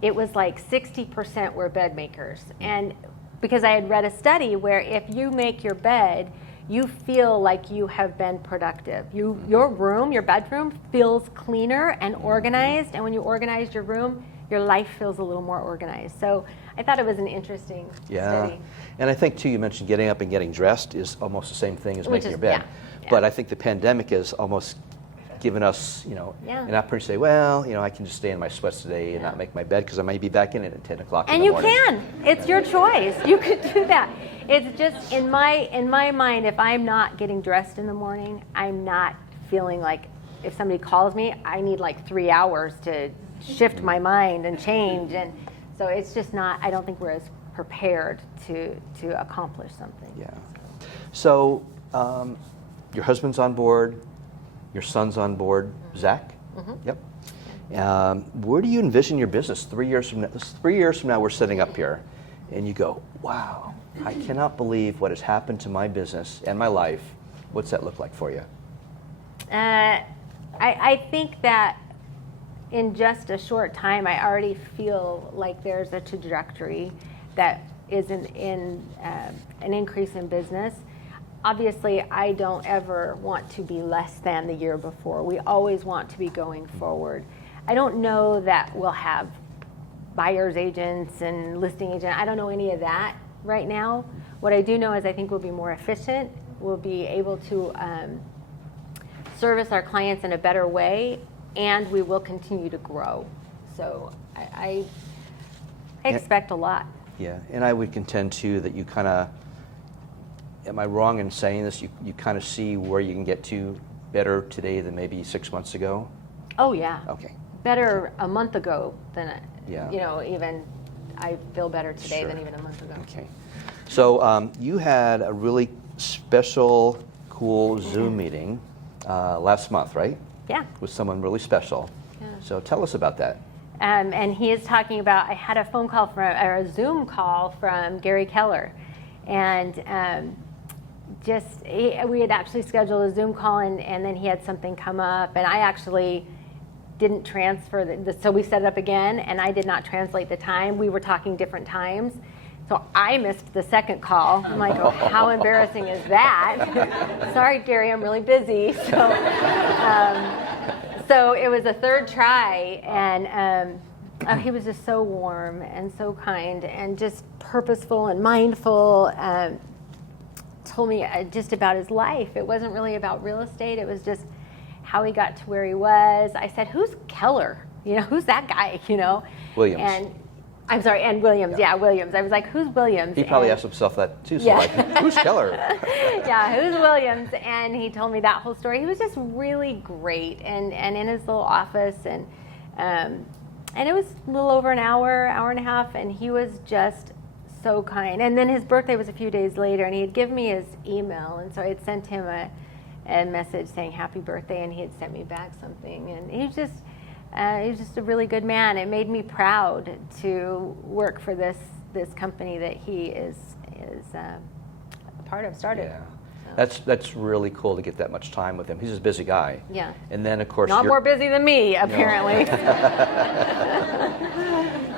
it was like 60% were bed makers. And because I had read a study where if you make your bed, you feel like you have been productive. Your room, your bedroom feels cleaner and organized. And when you organize your room, your life feels a little more organized. So I thought it was an interesting study. And I think, too, you mentioned getting up and getting dressed is almost the same thing as making your bed. Yeah. But I think the pandemic has almost given us, an opportunity to say, well, I can just stay in my sweats today and not make my bed because I might be back in it at 10 o'clock in the morning. And you can. It's your choice. You could do that. It's just, in my mind, if I'm not getting dressed in the morning, I'm not feeling like if somebody calls me, I need like 3 hours to shift my mind and change. And so it's just not, I don't think we're as prepared to accomplish something. Yeah. So your husband's on board. Your son's on board, Zach? Mm-hmm. Yep. Where do you envision your business 3 years from now? 3 years from now, we're sitting up here, and you go, wow, I cannot believe what has happened to my business and my life. What's that look like for you? I think that in just a short time, I already feel like there's a trajectory that is in an increase in business. Obviously, I don't ever want to be less than the year before. We always want to be going forward. I don't know that we'll have buyer's agents and listing agents. I don't know any of that right now. What I do know is I think we'll be more efficient. We'll be able to service our clients in a better way, and we will continue to grow. So I expect a lot. Yeah, and I would contend too that you kind of, am I wrong in saying this, you kind of see where you can get to better today than maybe 6 months ago? Oh yeah. Okay. Better a month ago than, Yeah. even I feel better today Sure. than even a month ago. Okay. So you had a really special, cool Zoom meeting last month, right? Yeah. With someone really special. Yeah. So tell us about that. And he is talking about, I had a phone call or a Zoom call from Gary Keller. And we had actually scheduled a Zoom call, and then he had something come up, and I actually didn't transfer so we set it up again, and I did not translate the time. We were talking different times. So I missed the second call. I'm like, oh, how embarrassing is that? Sorry, Gary, I'm really busy. So it was a third try, and he was just so warm and so kind and just purposeful and mindful. Told me just about his life. It wasn't really about real estate. It was just how he got to where he was. I said, who's Keller? Who's that guy? Williams. And I'm sorry, and Williams. Yeah, Williams. I was like, who's Williams? He probably asked himself that too. So Yeah. like, who's Keller? Yeah, who's Williams? And he told me that whole story. He was just really great, and in his little office, and it was a little over an hour and a half, and he was just so kind. And then his birthday was a few days later, and he had given me his email, and so I had sent him a message saying happy birthday, and he had sent me back something, and he was just a really good man. It made me proud to work for this company that he is a part of, started. Yeah. So. That's really cool to get that much time with him. He's a busy guy. Yeah. And then of course Not more busy than me, apparently.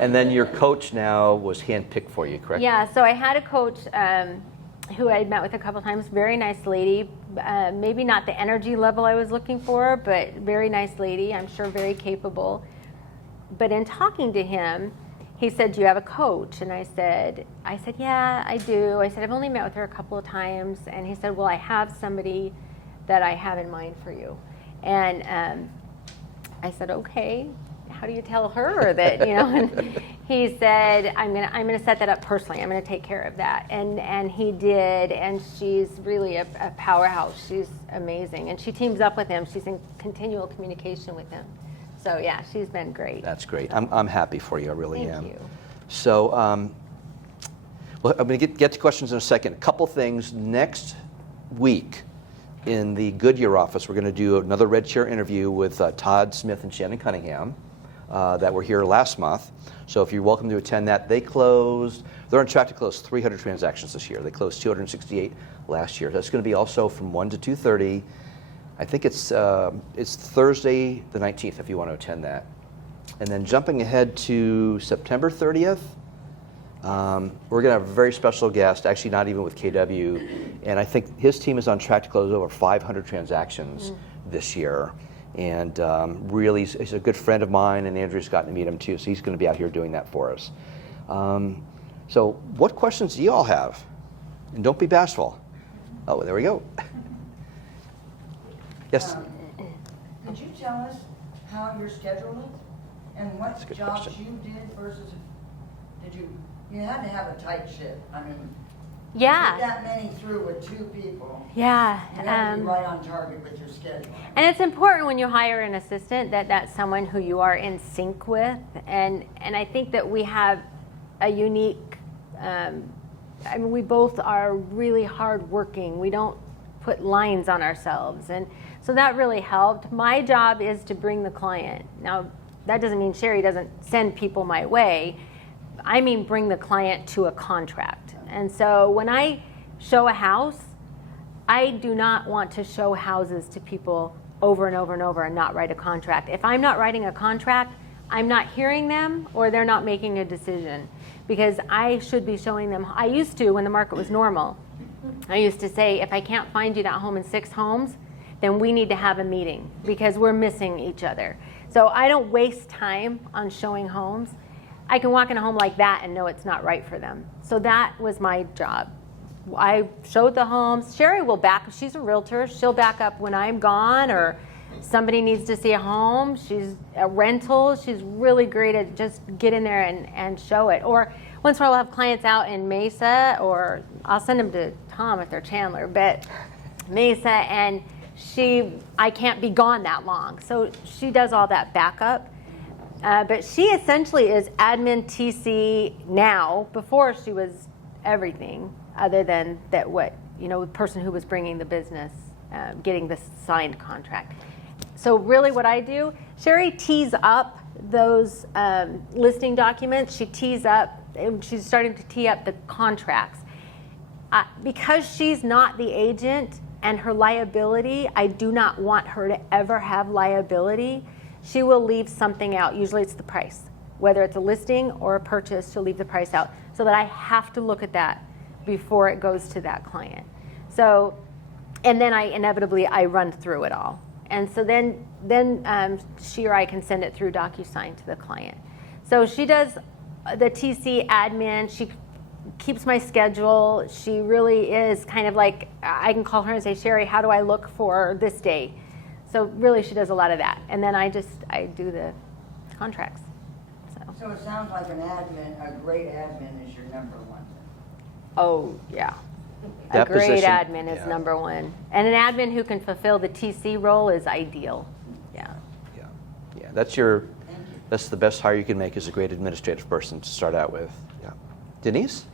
And then your coach now was handpicked for you, correct? Yeah, so I had a coach who I'd met with a couple times, very nice lady, maybe not the energy level I was looking for, but very nice lady, I'm sure very capable. But in talking to him, he said, do you have a coach? And I said, yeah, I do. I said, I've only met with her a couple of times. And he said, well, I have somebody that I have in mind for you. And I said, okay. How do you tell her that, And he said, I'm gonna set that up personally. I'm gonna take care of that. And he did, and she's really a powerhouse. She's amazing. And she teams up with him. She's in continual communication with him. So yeah, she's been great. That's great. I'm happy for you. I really am. Thank you. So, well, I'm going to get to questions in a second. A couple things. Next week in the Goodyear office, we're going to do another Red Chair interview with Todd Smith and Shannon Cunningham that were here last month. So if you're welcome to attend that, they're on track to close 300 transactions this year. They closed 268 last year. That's going to be also from 1 to 2:30. I think it's Thursday the 19th if you want to attend that. And then jumping ahead to September 30th, we're going to have a very special guest, actually not even with KW, and I think his team is on track to close over 500 transactions this year. And really, he's a good friend of mine, and Andrew's gotten to meet him too, so he's going to be out here doing that for us. So what questions do you all have? And don't be bashful. Oh, there we go. Yes? Could you tell us how your schedule is? And what That's a good jobs question. you did versus, you had to have a tight ship. I mean, Yeah. put that many through with 2 people. Yeah. You have to be right on target with your schedule. And it's important when you hire an assistant that that's someone who you are in sync with. And I think that we have a unique, we both are really hardworking. We don't put lines on ourselves. And so that really helped. My job is to bring the client. Now, that doesn't mean Sherry doesn't send people my way. I mean bring the client to a contract. And so when I show a house, I do not want to show houses to people over and over and over and not write a contract. If I'm not writing a contract, I'm not hearing them or they're not making a decision, because I should be showing them. I used to, when the market was normal, I used to say, if I can't find you that home in 6 homes, then we need to have a meeting because we're missing each other. So I don't waste time on showing homes. I can walk in a home like that and know it's not right for them. So that was my job. I showed the homes. Sherry will back, she's a realtor, she'll back up when I'm gone or somebody needs to see a home. She's a rental. She's really great at just get in there and show it. Or once in a while I'll have clients out in Mesa, or I'll send them to Tom if they're Chandler, but Mesa, and I can't be gone that long. So she does all that backup. But she essentially is admin TC now. Before she was everything other than that the person who was bringing the business, getting the signed contract. So really what I do, Sherry tees up those listing documents. She tees up, and she's starting to tee up the contracts. Because she's not the agent and her liability, I do not want her to ever have liability. She will leave something out. Usually it's the price. Whether it's a listing or a purchase, she'll leave the price out so that I have to look at that before it goes to that client. So, and then I run through it all. And so then she or I can send it through DocuSign to the client. So she does the TC admin. She keeps my schedule. She really is kind of like, I can call her and say, Sherry, how do I look for this day? So really she does a lot of that. And then I do the contracts. So it sounds like a great admin is your number one. Oh, yeah. That A great position, admin is yeah. number one. And an admin who can fulfill the TC role is ideal. Yeah. Yeah, that's the best hire you can make, is a great administrative person to start out with. Yeah. Denise?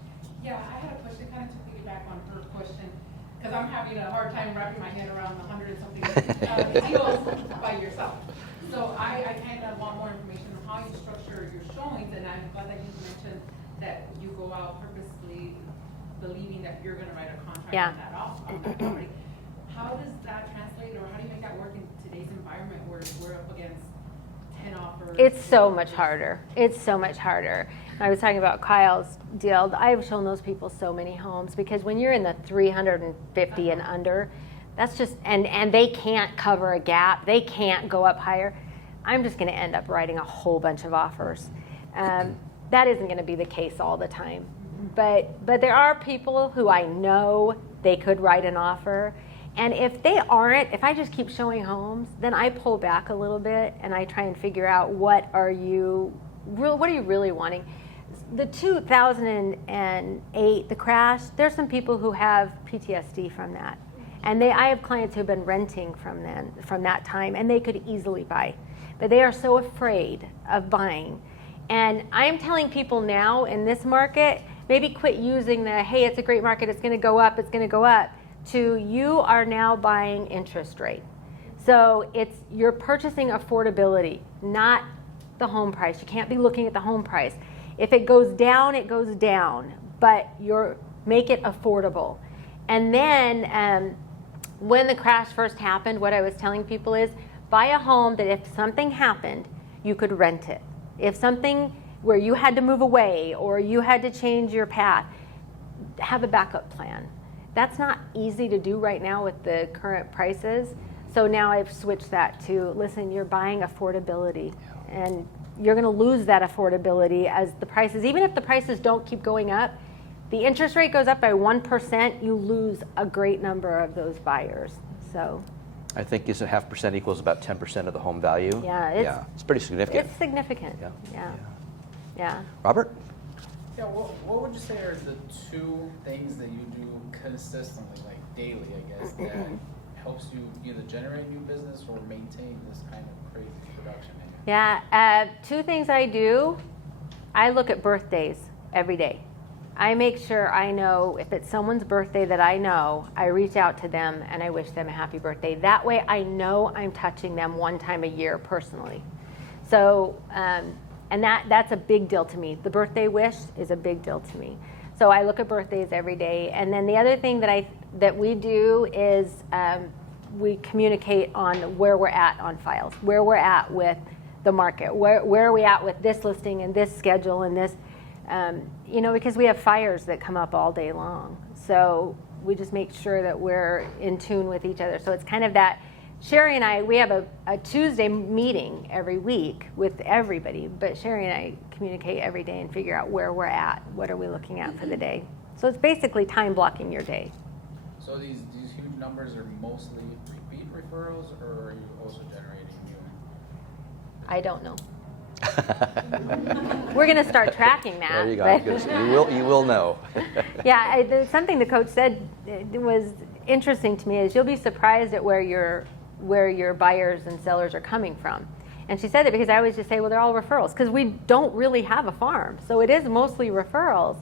Yeah, I had a question kind of to piggyback on her question, because I'm having a hard time wrapping my head around 100 and something deals by yourself. So I kind of want more information on how you structure your showings, and I'm glad that you mentioned that you go out purposely believing that you're going to write a contract Yeah. on that property. How does that translate, or how do you make that work in today's environment where we're up against 10 offers? It's so much harder. It's so much harder. I was talking about Kyle's deal. I've shown those people so many homes, because when you're in the 350 and under, that's just, and they can't cover a gap. They can't go up higher. I'm just going to end up writing a whole bunch of offers. That isn't going to be the case all the time. But there are people who I know they could write an offer. And if they aren't, if I just keep showing homes, then I pull back a little bit and I try and figure out what are you really wanting. The 2008, the crash, there's some people who have PTSD from that. And I have clients who have been renting from that time, and they could easily buy. But they are so afraid of buying. And I'm telling people now in this market, maybe quit using the, hey, it's a great market, it's going to go up, to you are now buying interest rate. So you're purchasing affordability, not the home price. You can't be looking at the home price. If it goes down, it goes down, but make it affordable. And then when the crash first happened, what I was telling people is, buy a home that if something happened, you could rent it. If something where you had to move away or you had to change your path, have a backup plan. That's not easy to do right now with the current prices. So now I've switched that to, listen, you're buying affordability, and you're going to lose that affordability as the prices, even if the prices don't keep going up, the interest rate goes up by 1%, you lose a great number of those buyers. So I think isn't 0.5% equals about 10% of the home value? Yeah, it's pretty significant. it's significant. Yeah. Robert? Yeah, what would you say are the 2 things that you do consistently, like daily, I guess, that helps you either generate new business or maintain this kind of crazy production? Yeah, 2 things I do. I look at birthdays every day. I make sure I know if it's someone's birthday that I know, I reach out to them and I wish them a happy birthday. That way I know I'm touching them 1 time a year personally. So, and that's a big deal to me. The birthday wish is a big deal to me. So I look at birthdays every day. And then the other thing that we do is we communicate on where we're at on files, where we're at with the market, where are we at with this listing and this schedule and this, because we have fires that come up all day long. So we just make sure that we're in tune with each other. So it's kind of that, Sherry and I, we have a Tuesday meeting every week with everybody, but Sherry and I communicate every day and figure out where we're at, what are we looking at for the day. So it's basically time blocking your day. So these huge numbers are mostly repeat referrals, or are you also generating new? I don't know. We're going to start tracking that. There you go. You will know. Yeah, something the coach said was interesting to me is you'll be surprised at where your buyers and sellers are coming from. And she said that because I always just say, well, they're all referrals, because we don't really have a farm. So it is mostly referrals,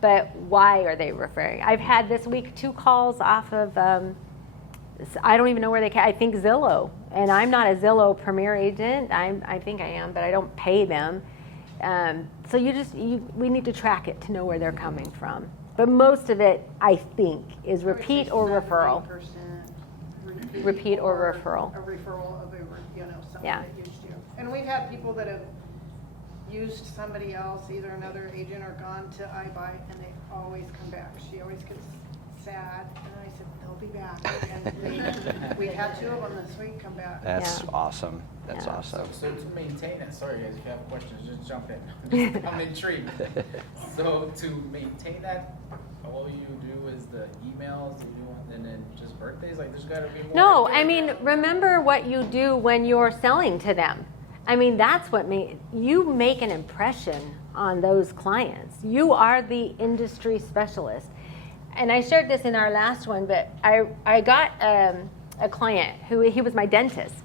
but why are they referring? I've had this week 2 calls off of, I don't even know where they came, I think Zillow. And I'm not a Zillow Premier agent. I think I am, but I don't pay them. So we need to track it to know where they're coming from. But most of it, I think, is repeat or referral. Repeat or referral. A referral of somebody Yeah. that used you. And we've had people that have used somebody else, either another agent or gone to iBuy, and they always come back. She always gets sad, and I said, they'll be back. And we had 2 of them this week come back. That's Yeah. awesome. That's Yeah. awesome. So to maintain it, sorry guys, if you have questions, just jump in. I'm intrigued. So to maintain that, all you do is the emails that you want, and then just birthdays? Like there's gotta be more. No, to I it. mean, remember what you do when you're selling to them. I mean, that's what you make an impression on those clients. You are the industry specialist. And I shared this in our last one, but I got a client he was my dentist,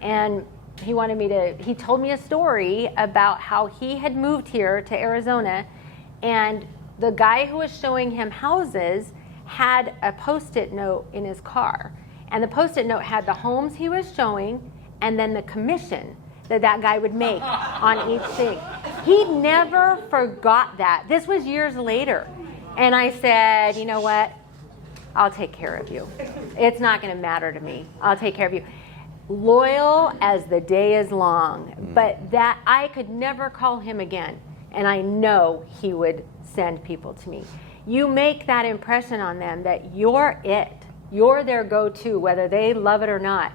and he told me a story about how he had moved here to Arizona, and the guy who was showing him houses had a Post-it note in his car. And the Post-it note had the homes he was showing and then the commission that guy would make on each thing. He never forgot that. This was years later. And I said, you know what? I'll take care of you. It's not going to matter to me. I'll take care of you. Loyal as the day is long. But that I could never call him again. And I know he would send people to me. You make that impression on them that you're it. You're their go-to, whether they love it or not.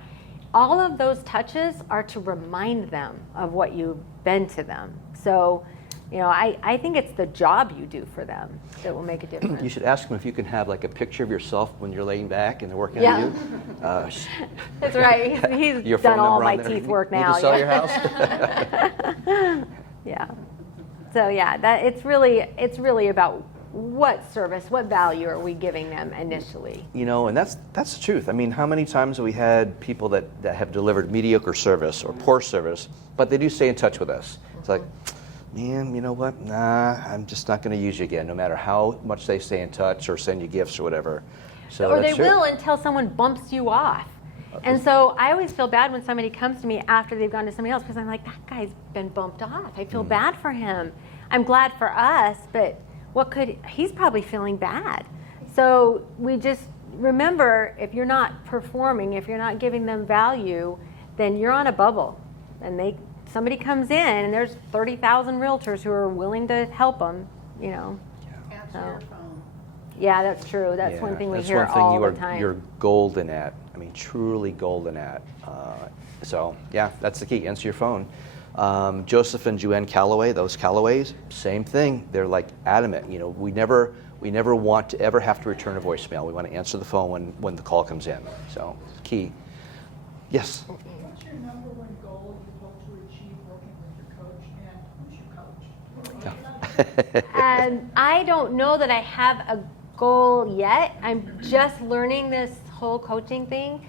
All of those touches are to remind them of what you've been to them. So, I think it's the job you do for them that will make a difference. You should ask them if you can have like a picture of yourself when you're laying back and they're working Yeah. on you. That's right. He's Your phone done all number on my there. teeth work Need now. to sell your yeah. house? Yeah. So yeah, it's really about what service, what value are we giving them initially? And that's the truth. I mean, how many times have we had people that have delivered mediocre service or poor service, but they do stay in touch with us? It's like, man, you know what? Nah, I'm just not going to use you again, no matter how much they stay in touch or send you gifts or whatever. So Or they that's true. will until someone bumps you off. And so I always feel bad when somebody comes to me after they've gone to somebody else, because I'm like, that guy's been bumped off. I feel bad for him. I'm glad for us, but he's probably feeling bad. So we just remember, if you're not performing, if you're not giving them value, then you're on a bubble. And somebody comes in and there's 30,000 realtors who are willing to help them, Answer So. your phone. Yeah, that's true. That's one thing we that's hear one thing all the time. You're golden at. I mean, truly golden at. So yeah, that's the key. Answer your phone. Joseph and Joanne Calloway, those Callaways, same thing. They're like adamant. We never want to ever have to return a voicemail. We want to answer the phone when the call comes in. So key. Yes. What's your number one goal you hope to achieve working with your coach, and who's your coach? I don't know that I have a goal yet. I'm just learning this whole coaching thing.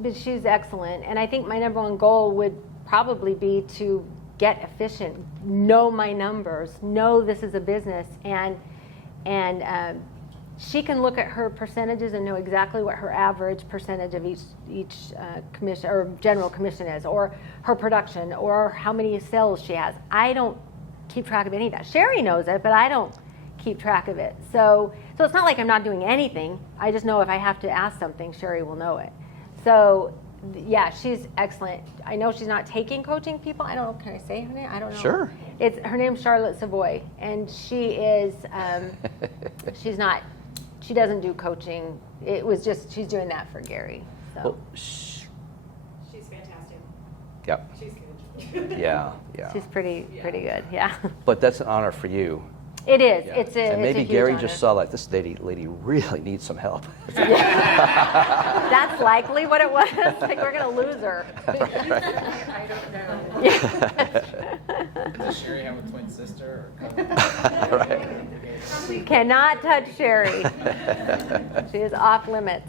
But she's excellent, and I think my number one goal would probably be to get efficient, know my numbers, know this is a business, and she can look at her percentages and know exactly what her average percentage of each commission or general commission is, or her production, or how many sales she has. I don't keep track of any of that. Sherry knows it, but I don't keep track of it. So it's not like I'm not doing anything. I just know if I have to ask something, Sherry will know it. So yeah, she's excellent. I know she's not taking coaching people. I don't know. Can I say her name? I don't know. Sure. Her name's Charlotte Savoy, and she is. She doesn't do coaching. It was just she's doing that for Gary. So. Well, She's fantastic. yep. She's good. Yeah. She's pretty good. Yeah. But that's an honor for you. It is. Yeah. It's a. And maybe it's a Gary huge just honor. saw like this lady really needs some help. That's likely what it was. Like we're gonna lose her. I don't know. Does Sherry have a twin sister or cousin? Right. You cannot touch Sherry. She is off limits.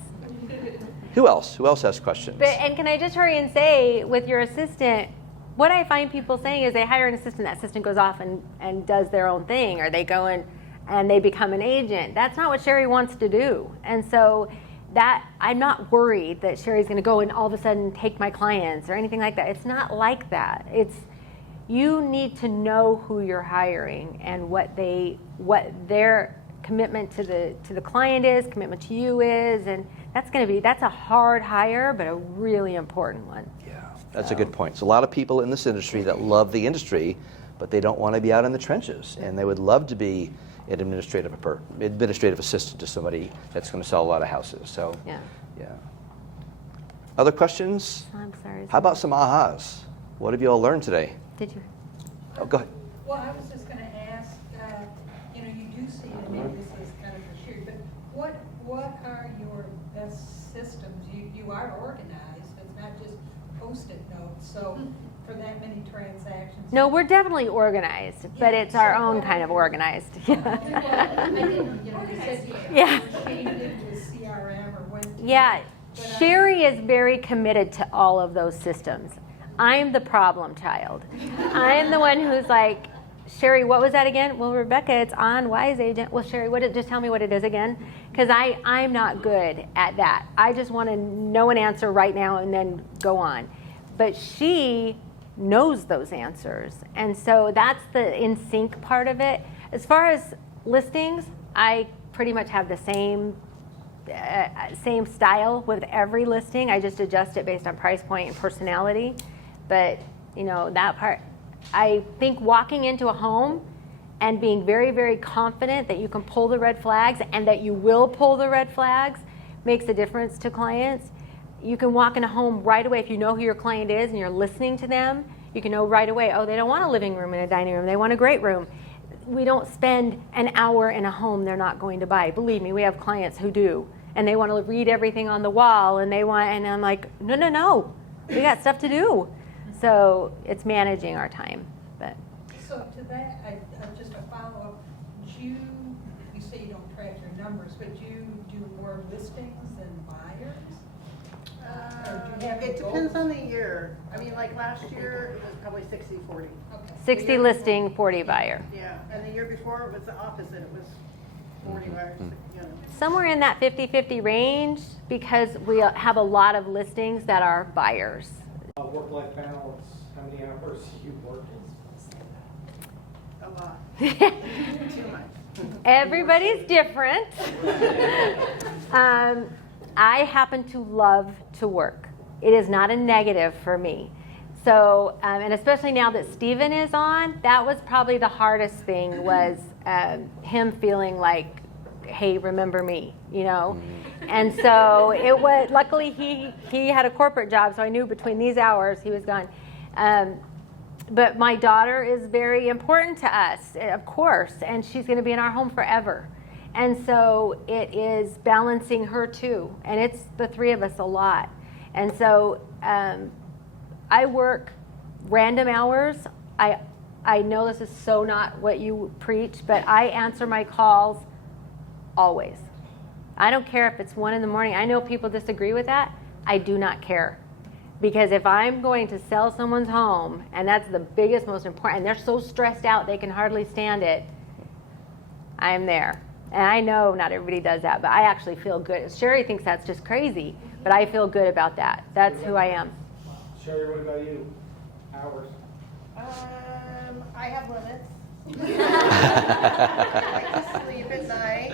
Who else? Who else has questions? And can I just hurry and say, with your assistant, what I find people saying is they hire an assistant, that assistant goes off and does their own thing, or they go in and they become an agent. That's not what Sherry wants to do. And so that I'm not worried that Sherry's going to go and all of a sudden take my clients or anything like that. It's not like that. It's you need to know who you're hiring and what their commitment to the client is, commitment to you is, and that's a hard hire, but a really important one. Yeah, that's a good point. So a lot of people in this industry that love the industry, but they don't want to be out in the trenches, and they would love to be an administrative assistant to somebody that's going to sell a lot of houses. So Yeah. Other questions? I'm sorry. How about some ahas? What have you all learned today? Did you? Oh, go ahead. Well, I was just gonna ask, you do see, and maybe this is kind of for sure, but what are your best systems? You are organized, it's not just Post-it notes, so for that many transactions. No, we're definitely organized, but it's our own kind of organized. I didn't, you said you Yeah. changed it to CRM or went to. Yeah, but Sherry is very committed to all of those systems. I'm the problem child. I'm the one who's like, Sherry, what was that again? Well, Rebecca, it's on Wise Agent. Well, Sherry, just tell me what it is again. Because I'm not good at that. I just want to know an answer right now and then go on. But she knows those answers. And so that's the in sync part of it. As far as listings, I pretty much have the same style with every listing. I just adjust it based on price point and personality. But, that part, I think walking into a home and being very, very confident that you can pull the red flags and that you will pull the red flags makes a difference to clients. You can walk in a home right away if you know who your client is and you're listening to them. You can know right away, oh, they don't want a living room and a dining room. They want a great room. We don't spend an hour in a home they're not going to buy. Believe me, we have clients who do. And they want to read everything on the wall and I'm like, no. We got stuff to do. So it's managing our time. But So to that, just a follow-up, you say you don't track your numbers, but you do more listings than buyers? Or do you have It goals? depends on the year. I mean, like last year, it was probably 60-40. Okay. 60 listing, 40 buyer. Yeah, and the year before, it was the opposite. It was 40 buyers, Somewhere in that 50-50 range because we have a lot of listings that are buyers. Work-life balance, how many hours do you work? A lot. Too much. Everybody's different. I happen to love to work. It is not a negative for me. So, and especially now that Steven is on, that was probably the hardest thing was him feeling like, hey, remember me, And so it was, luckily he had a corporate job, so I knew between these hours he was gone. But my daughter is very important to us, of course, and she's going to be in our home forever. And so it is balancing her too, and it's the three of us a lot. And so I work random hours. I know this is so not what you preach, but I answer my calls always. I don't care if it's 1 a.m. I know people disagree with that. I do not care. Because if I'm going to sell someone's home, and that's the biggest, most important, and they're so stressed out they can hardly stand it, I'm there. And I know not everybody does that, but I actually feel good. Sherry thinks that's just crazy, but I feel good about that. That's who I am. Sherry, what about you? Hours? I have limits, I like to sleep at night,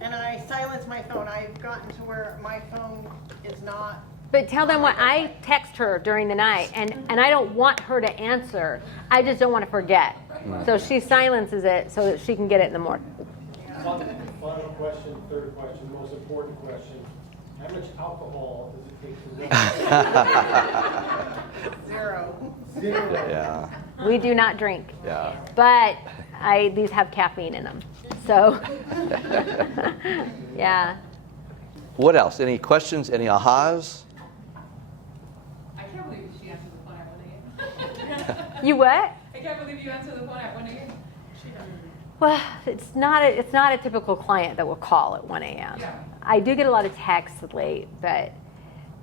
and I silence my phone. I've gotten to where my phone is not. But tell them what I text her during the night, and I don't want her to answer. I just don't want to forget. So she silences it so that she can get it in the morning. Final question, third question, most important question. How much alcohol does it take to run? Zero. Zero. Yeah, We do not drink, yeah. but these have caffeine in them. So, yeah. What else? Any questions? Any ahas? I can't believe she answered the phone at 1 a.m. You what? I can't believe you answered the phone at 1 a.m. Well, it's not a typical client that will call at 1 a.m. Yeah. I do get a lot of texts late, but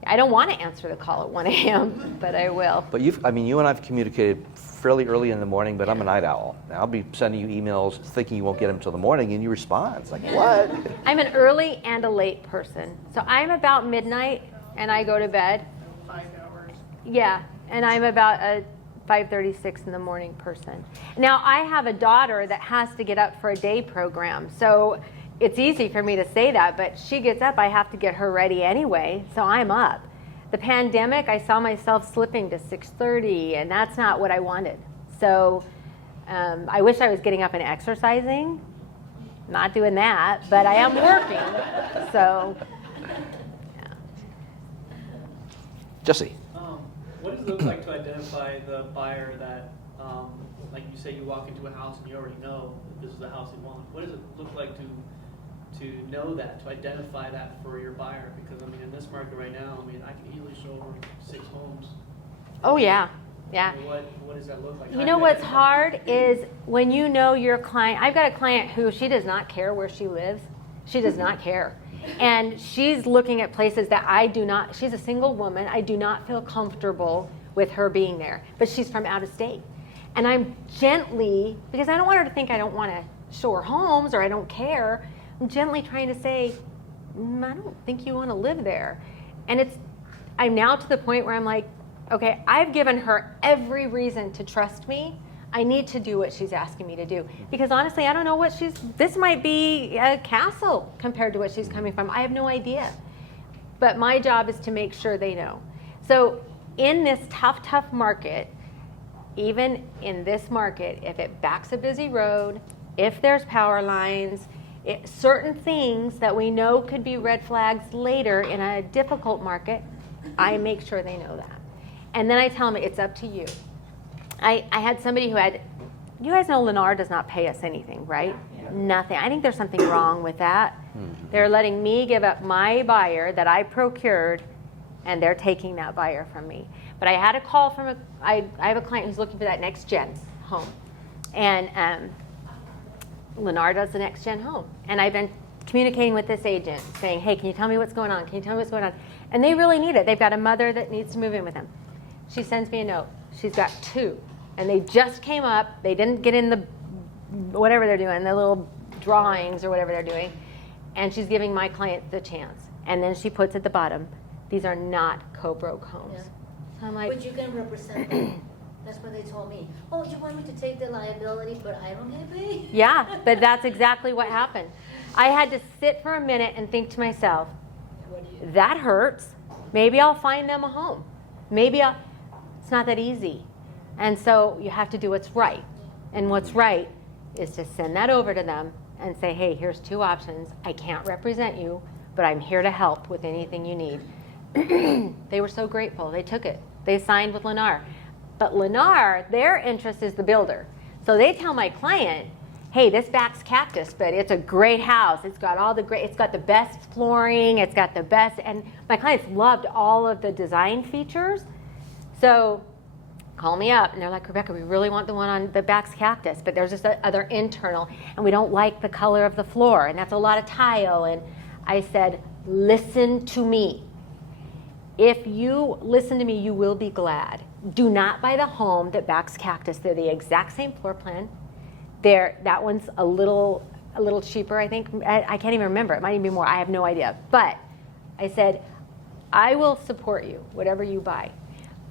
I don't want to answer the call at 1 a.m., but I will. But you and I have communicated fairly early in the morning, but I'm a night owl. And I'll be sending you emails thinking you won't get them until the morning, and you respond. It's like, what? I'm an early and a late person. So I'm about midnight, and I go to bed. 5 hours. Yeah, and I'm about a 5:36 in the morning person. Now, I have a daughter that has to get up for a day program, so it's easy for me to say that, but she gets up, I have to get her ready anyway, so I'm up. The pandemic, I saw myself slipping to 6:30, and that's not what I wanted. So I wish I was getting up and exercising. Not doing that, but I am working, so. Jesse. What does it look like to identify the buyer that, like you say, you walk into a house and you already know that this is the house you want? What does it look like to know that, to identify that for your buyer? Because, I mean, in this market right now, I mean, I can easily show over 6 homes. Oh, yeah. Yeah. I mean, what does that look like? You know what's hard is when you know your client. I've got a client who she does not care where she lives. She does not care. And she's looking at places that I do not. She's a single woman. I do not feel comfortable with her being there. But she's from out of state. And I'm gently, because I don't want her to think I don't want to show her homes or I don't care, I'm gently trying to say, I don't think you want to live there. And I'm now to the point where I'm like, okay, I've given her every reason to trust me. I need to do what she's asking me to do. Because honestly, I don't know what this might be a castle compared to what she's coming from. I have no idea. But my job is to make sure they know. So in this tough market, even in this market, if it backs a busy road, if there's power lines, certain things that we know could be red flags later in a difficult market, I make sure they know that. And then I tell them, it's up to you. I had somebody you guys know Lennar does not pay us anything, right? Yeah. Nothing. I think there's something wrong with that. Mm-hmm. They're letting me give up my buyer that I procured, and they're taking that buyer from me. But I had a call from I have a client who's looking for that next gen home. And Lennar does the next gen home. And I've been communicating with this agent saying, hey, can you tell me what's going on? Can you tell me what's going on? And they really need it. They've got a mother that needs to move in with them. She sends me a note. She's got 2. And they just came up. They didn't get in the, whatever they're doing, the little drawings or whatever they're doing. And she's giving my client the chance. And then she puts at the bottom, these are not co-broke homes. Yeah. So I'm like, But you can represent them. That's what they told me. Oh, you want me to take the liability, but I don't get paid? yeah, but that's exactly what happened. I had to sit for a minute and think to myself, that hurts. Maybe I'll find them a home. It's not that easy. And so you have to do what's right. And what's right is to send that over to them and say, hey, here's 2 options. I can't represent you, but I'm here to help with anything you need. They were so grateful. They took it. They signed with Lennar. But Lennar, their interest is the builder. So they tell my client, hey, this backs Cactus, but it's a great house. It's got it's got the best flooring. It's got the best. And my clients loved all of the design features. So call me up, and they're like, Rebecca, we really want the one on the backs Cactus, but there's just other internal, and we don't like the color of the floor, and that's a lot of tile. And I said, listen to me. If you listen to me, you will be glad. Do not buy the home that backs Cactus. They're the exact same floor plan. That one's a little cheaper, I think. I can't even remember. It might even be more. I have no idea. But I said, I will support you, whatever you buy.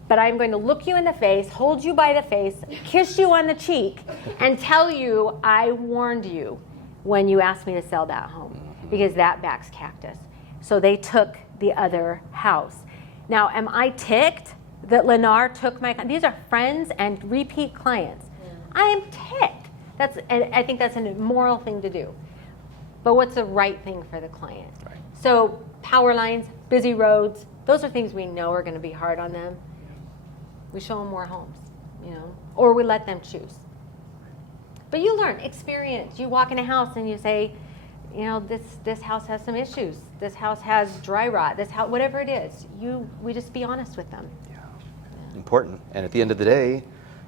but I'm going to look you in the face, hold you by the face, kiss you on the cheek, and tell you I warned you when you asked me to sell that home, because that backs cactus. So they took the other house. Now, am I ticked that Lennar took my, these are friends and repeat clients. I am ticked. I think that's an immoral thing to do. But what's the right thing for the client? Right. So power lines, busy roads, those are things we know are going to be hard on them. We show them more homes, or we let them choose. But you learn, experience. You walk in a house and you say, this house has some issues. This house has dry rot. This house, whatever it is, we just be honest with them. Yeah. Important. And at the end of the day,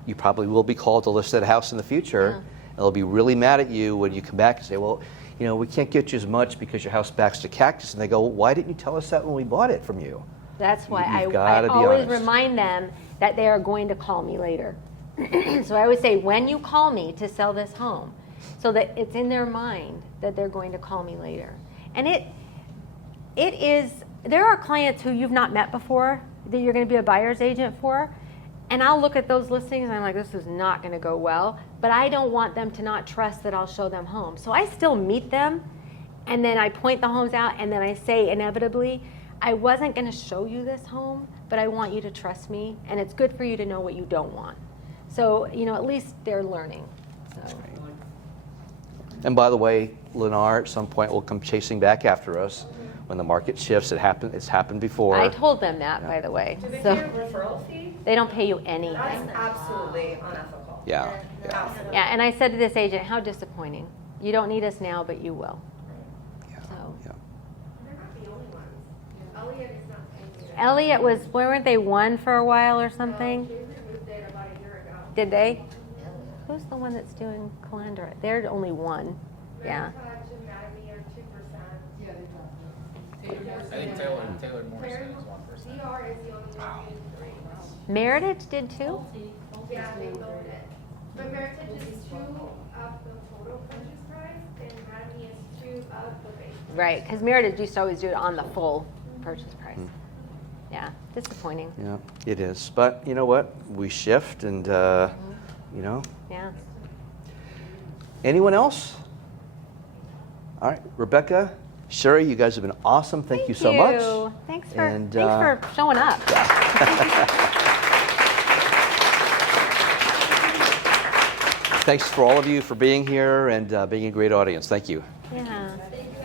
you probably will be called to list that house in the future. And they'll be really mad at you when you come back and say, well, we can't get you as much because your house backs to cactus. And they go, well, why didn't you tell us that when we bought it from you? That's why You've I gotta be always honest. remind them that they are going to call me later. So I always say, when you call me to sell this home, so that it's in their mind that they're going to call me later. And it is, there are clients who you've not met before that you're going to be a buyer's agent for, and I'll look at those listings and I'm like, this is not going to go well, but I don't want them to not trust that I'll show them homes. So I still meet them, and then I point the homes out, and then I say inevitably, I wasn't going to show you this home, but I want you to trust me, and it's good for you to know what you don't want. So, at least they're learning. So. And by the way, Lennar at some point will come chasing back after us when the market shifts. It's happened before. I told them that, by the way. Do they So pay a referral fee? they don't pay you anything. That's absolutely unethical. Yeah. Absolutely. Yeah, and I said to this agent, how disappointing. You don't need us now, but you will. Yeah. So. Yeah. They're not the only ones. Elliot is not paying you. Elliot was, weren't they one for a while or something? They removed it about a year ago. Did they? Who's the one that's doing Calandra? They're only one. Yeah. Meritage and Mattamy are 2%. Yeah, they dropped it. I think Taylor Morrison is 1%. DR is the only one doing 3. Meritage did too? Yeah, they lowered it. But Meritage is 2 of the total purchase price, and Mattamy is 2 of the base. Right, because Meritage used to always do it on the full purchase price. Yeah, disappointing. Yeah, it is. But you know what? We shift and, Yeah. Anyone else? All right, Rebecca, Sherry, you guys have been awesome. Thank you so much. Thanks And, for showing up. Thanks for all of you for being here and being a great audience. Thank you. Yeah. Thank you,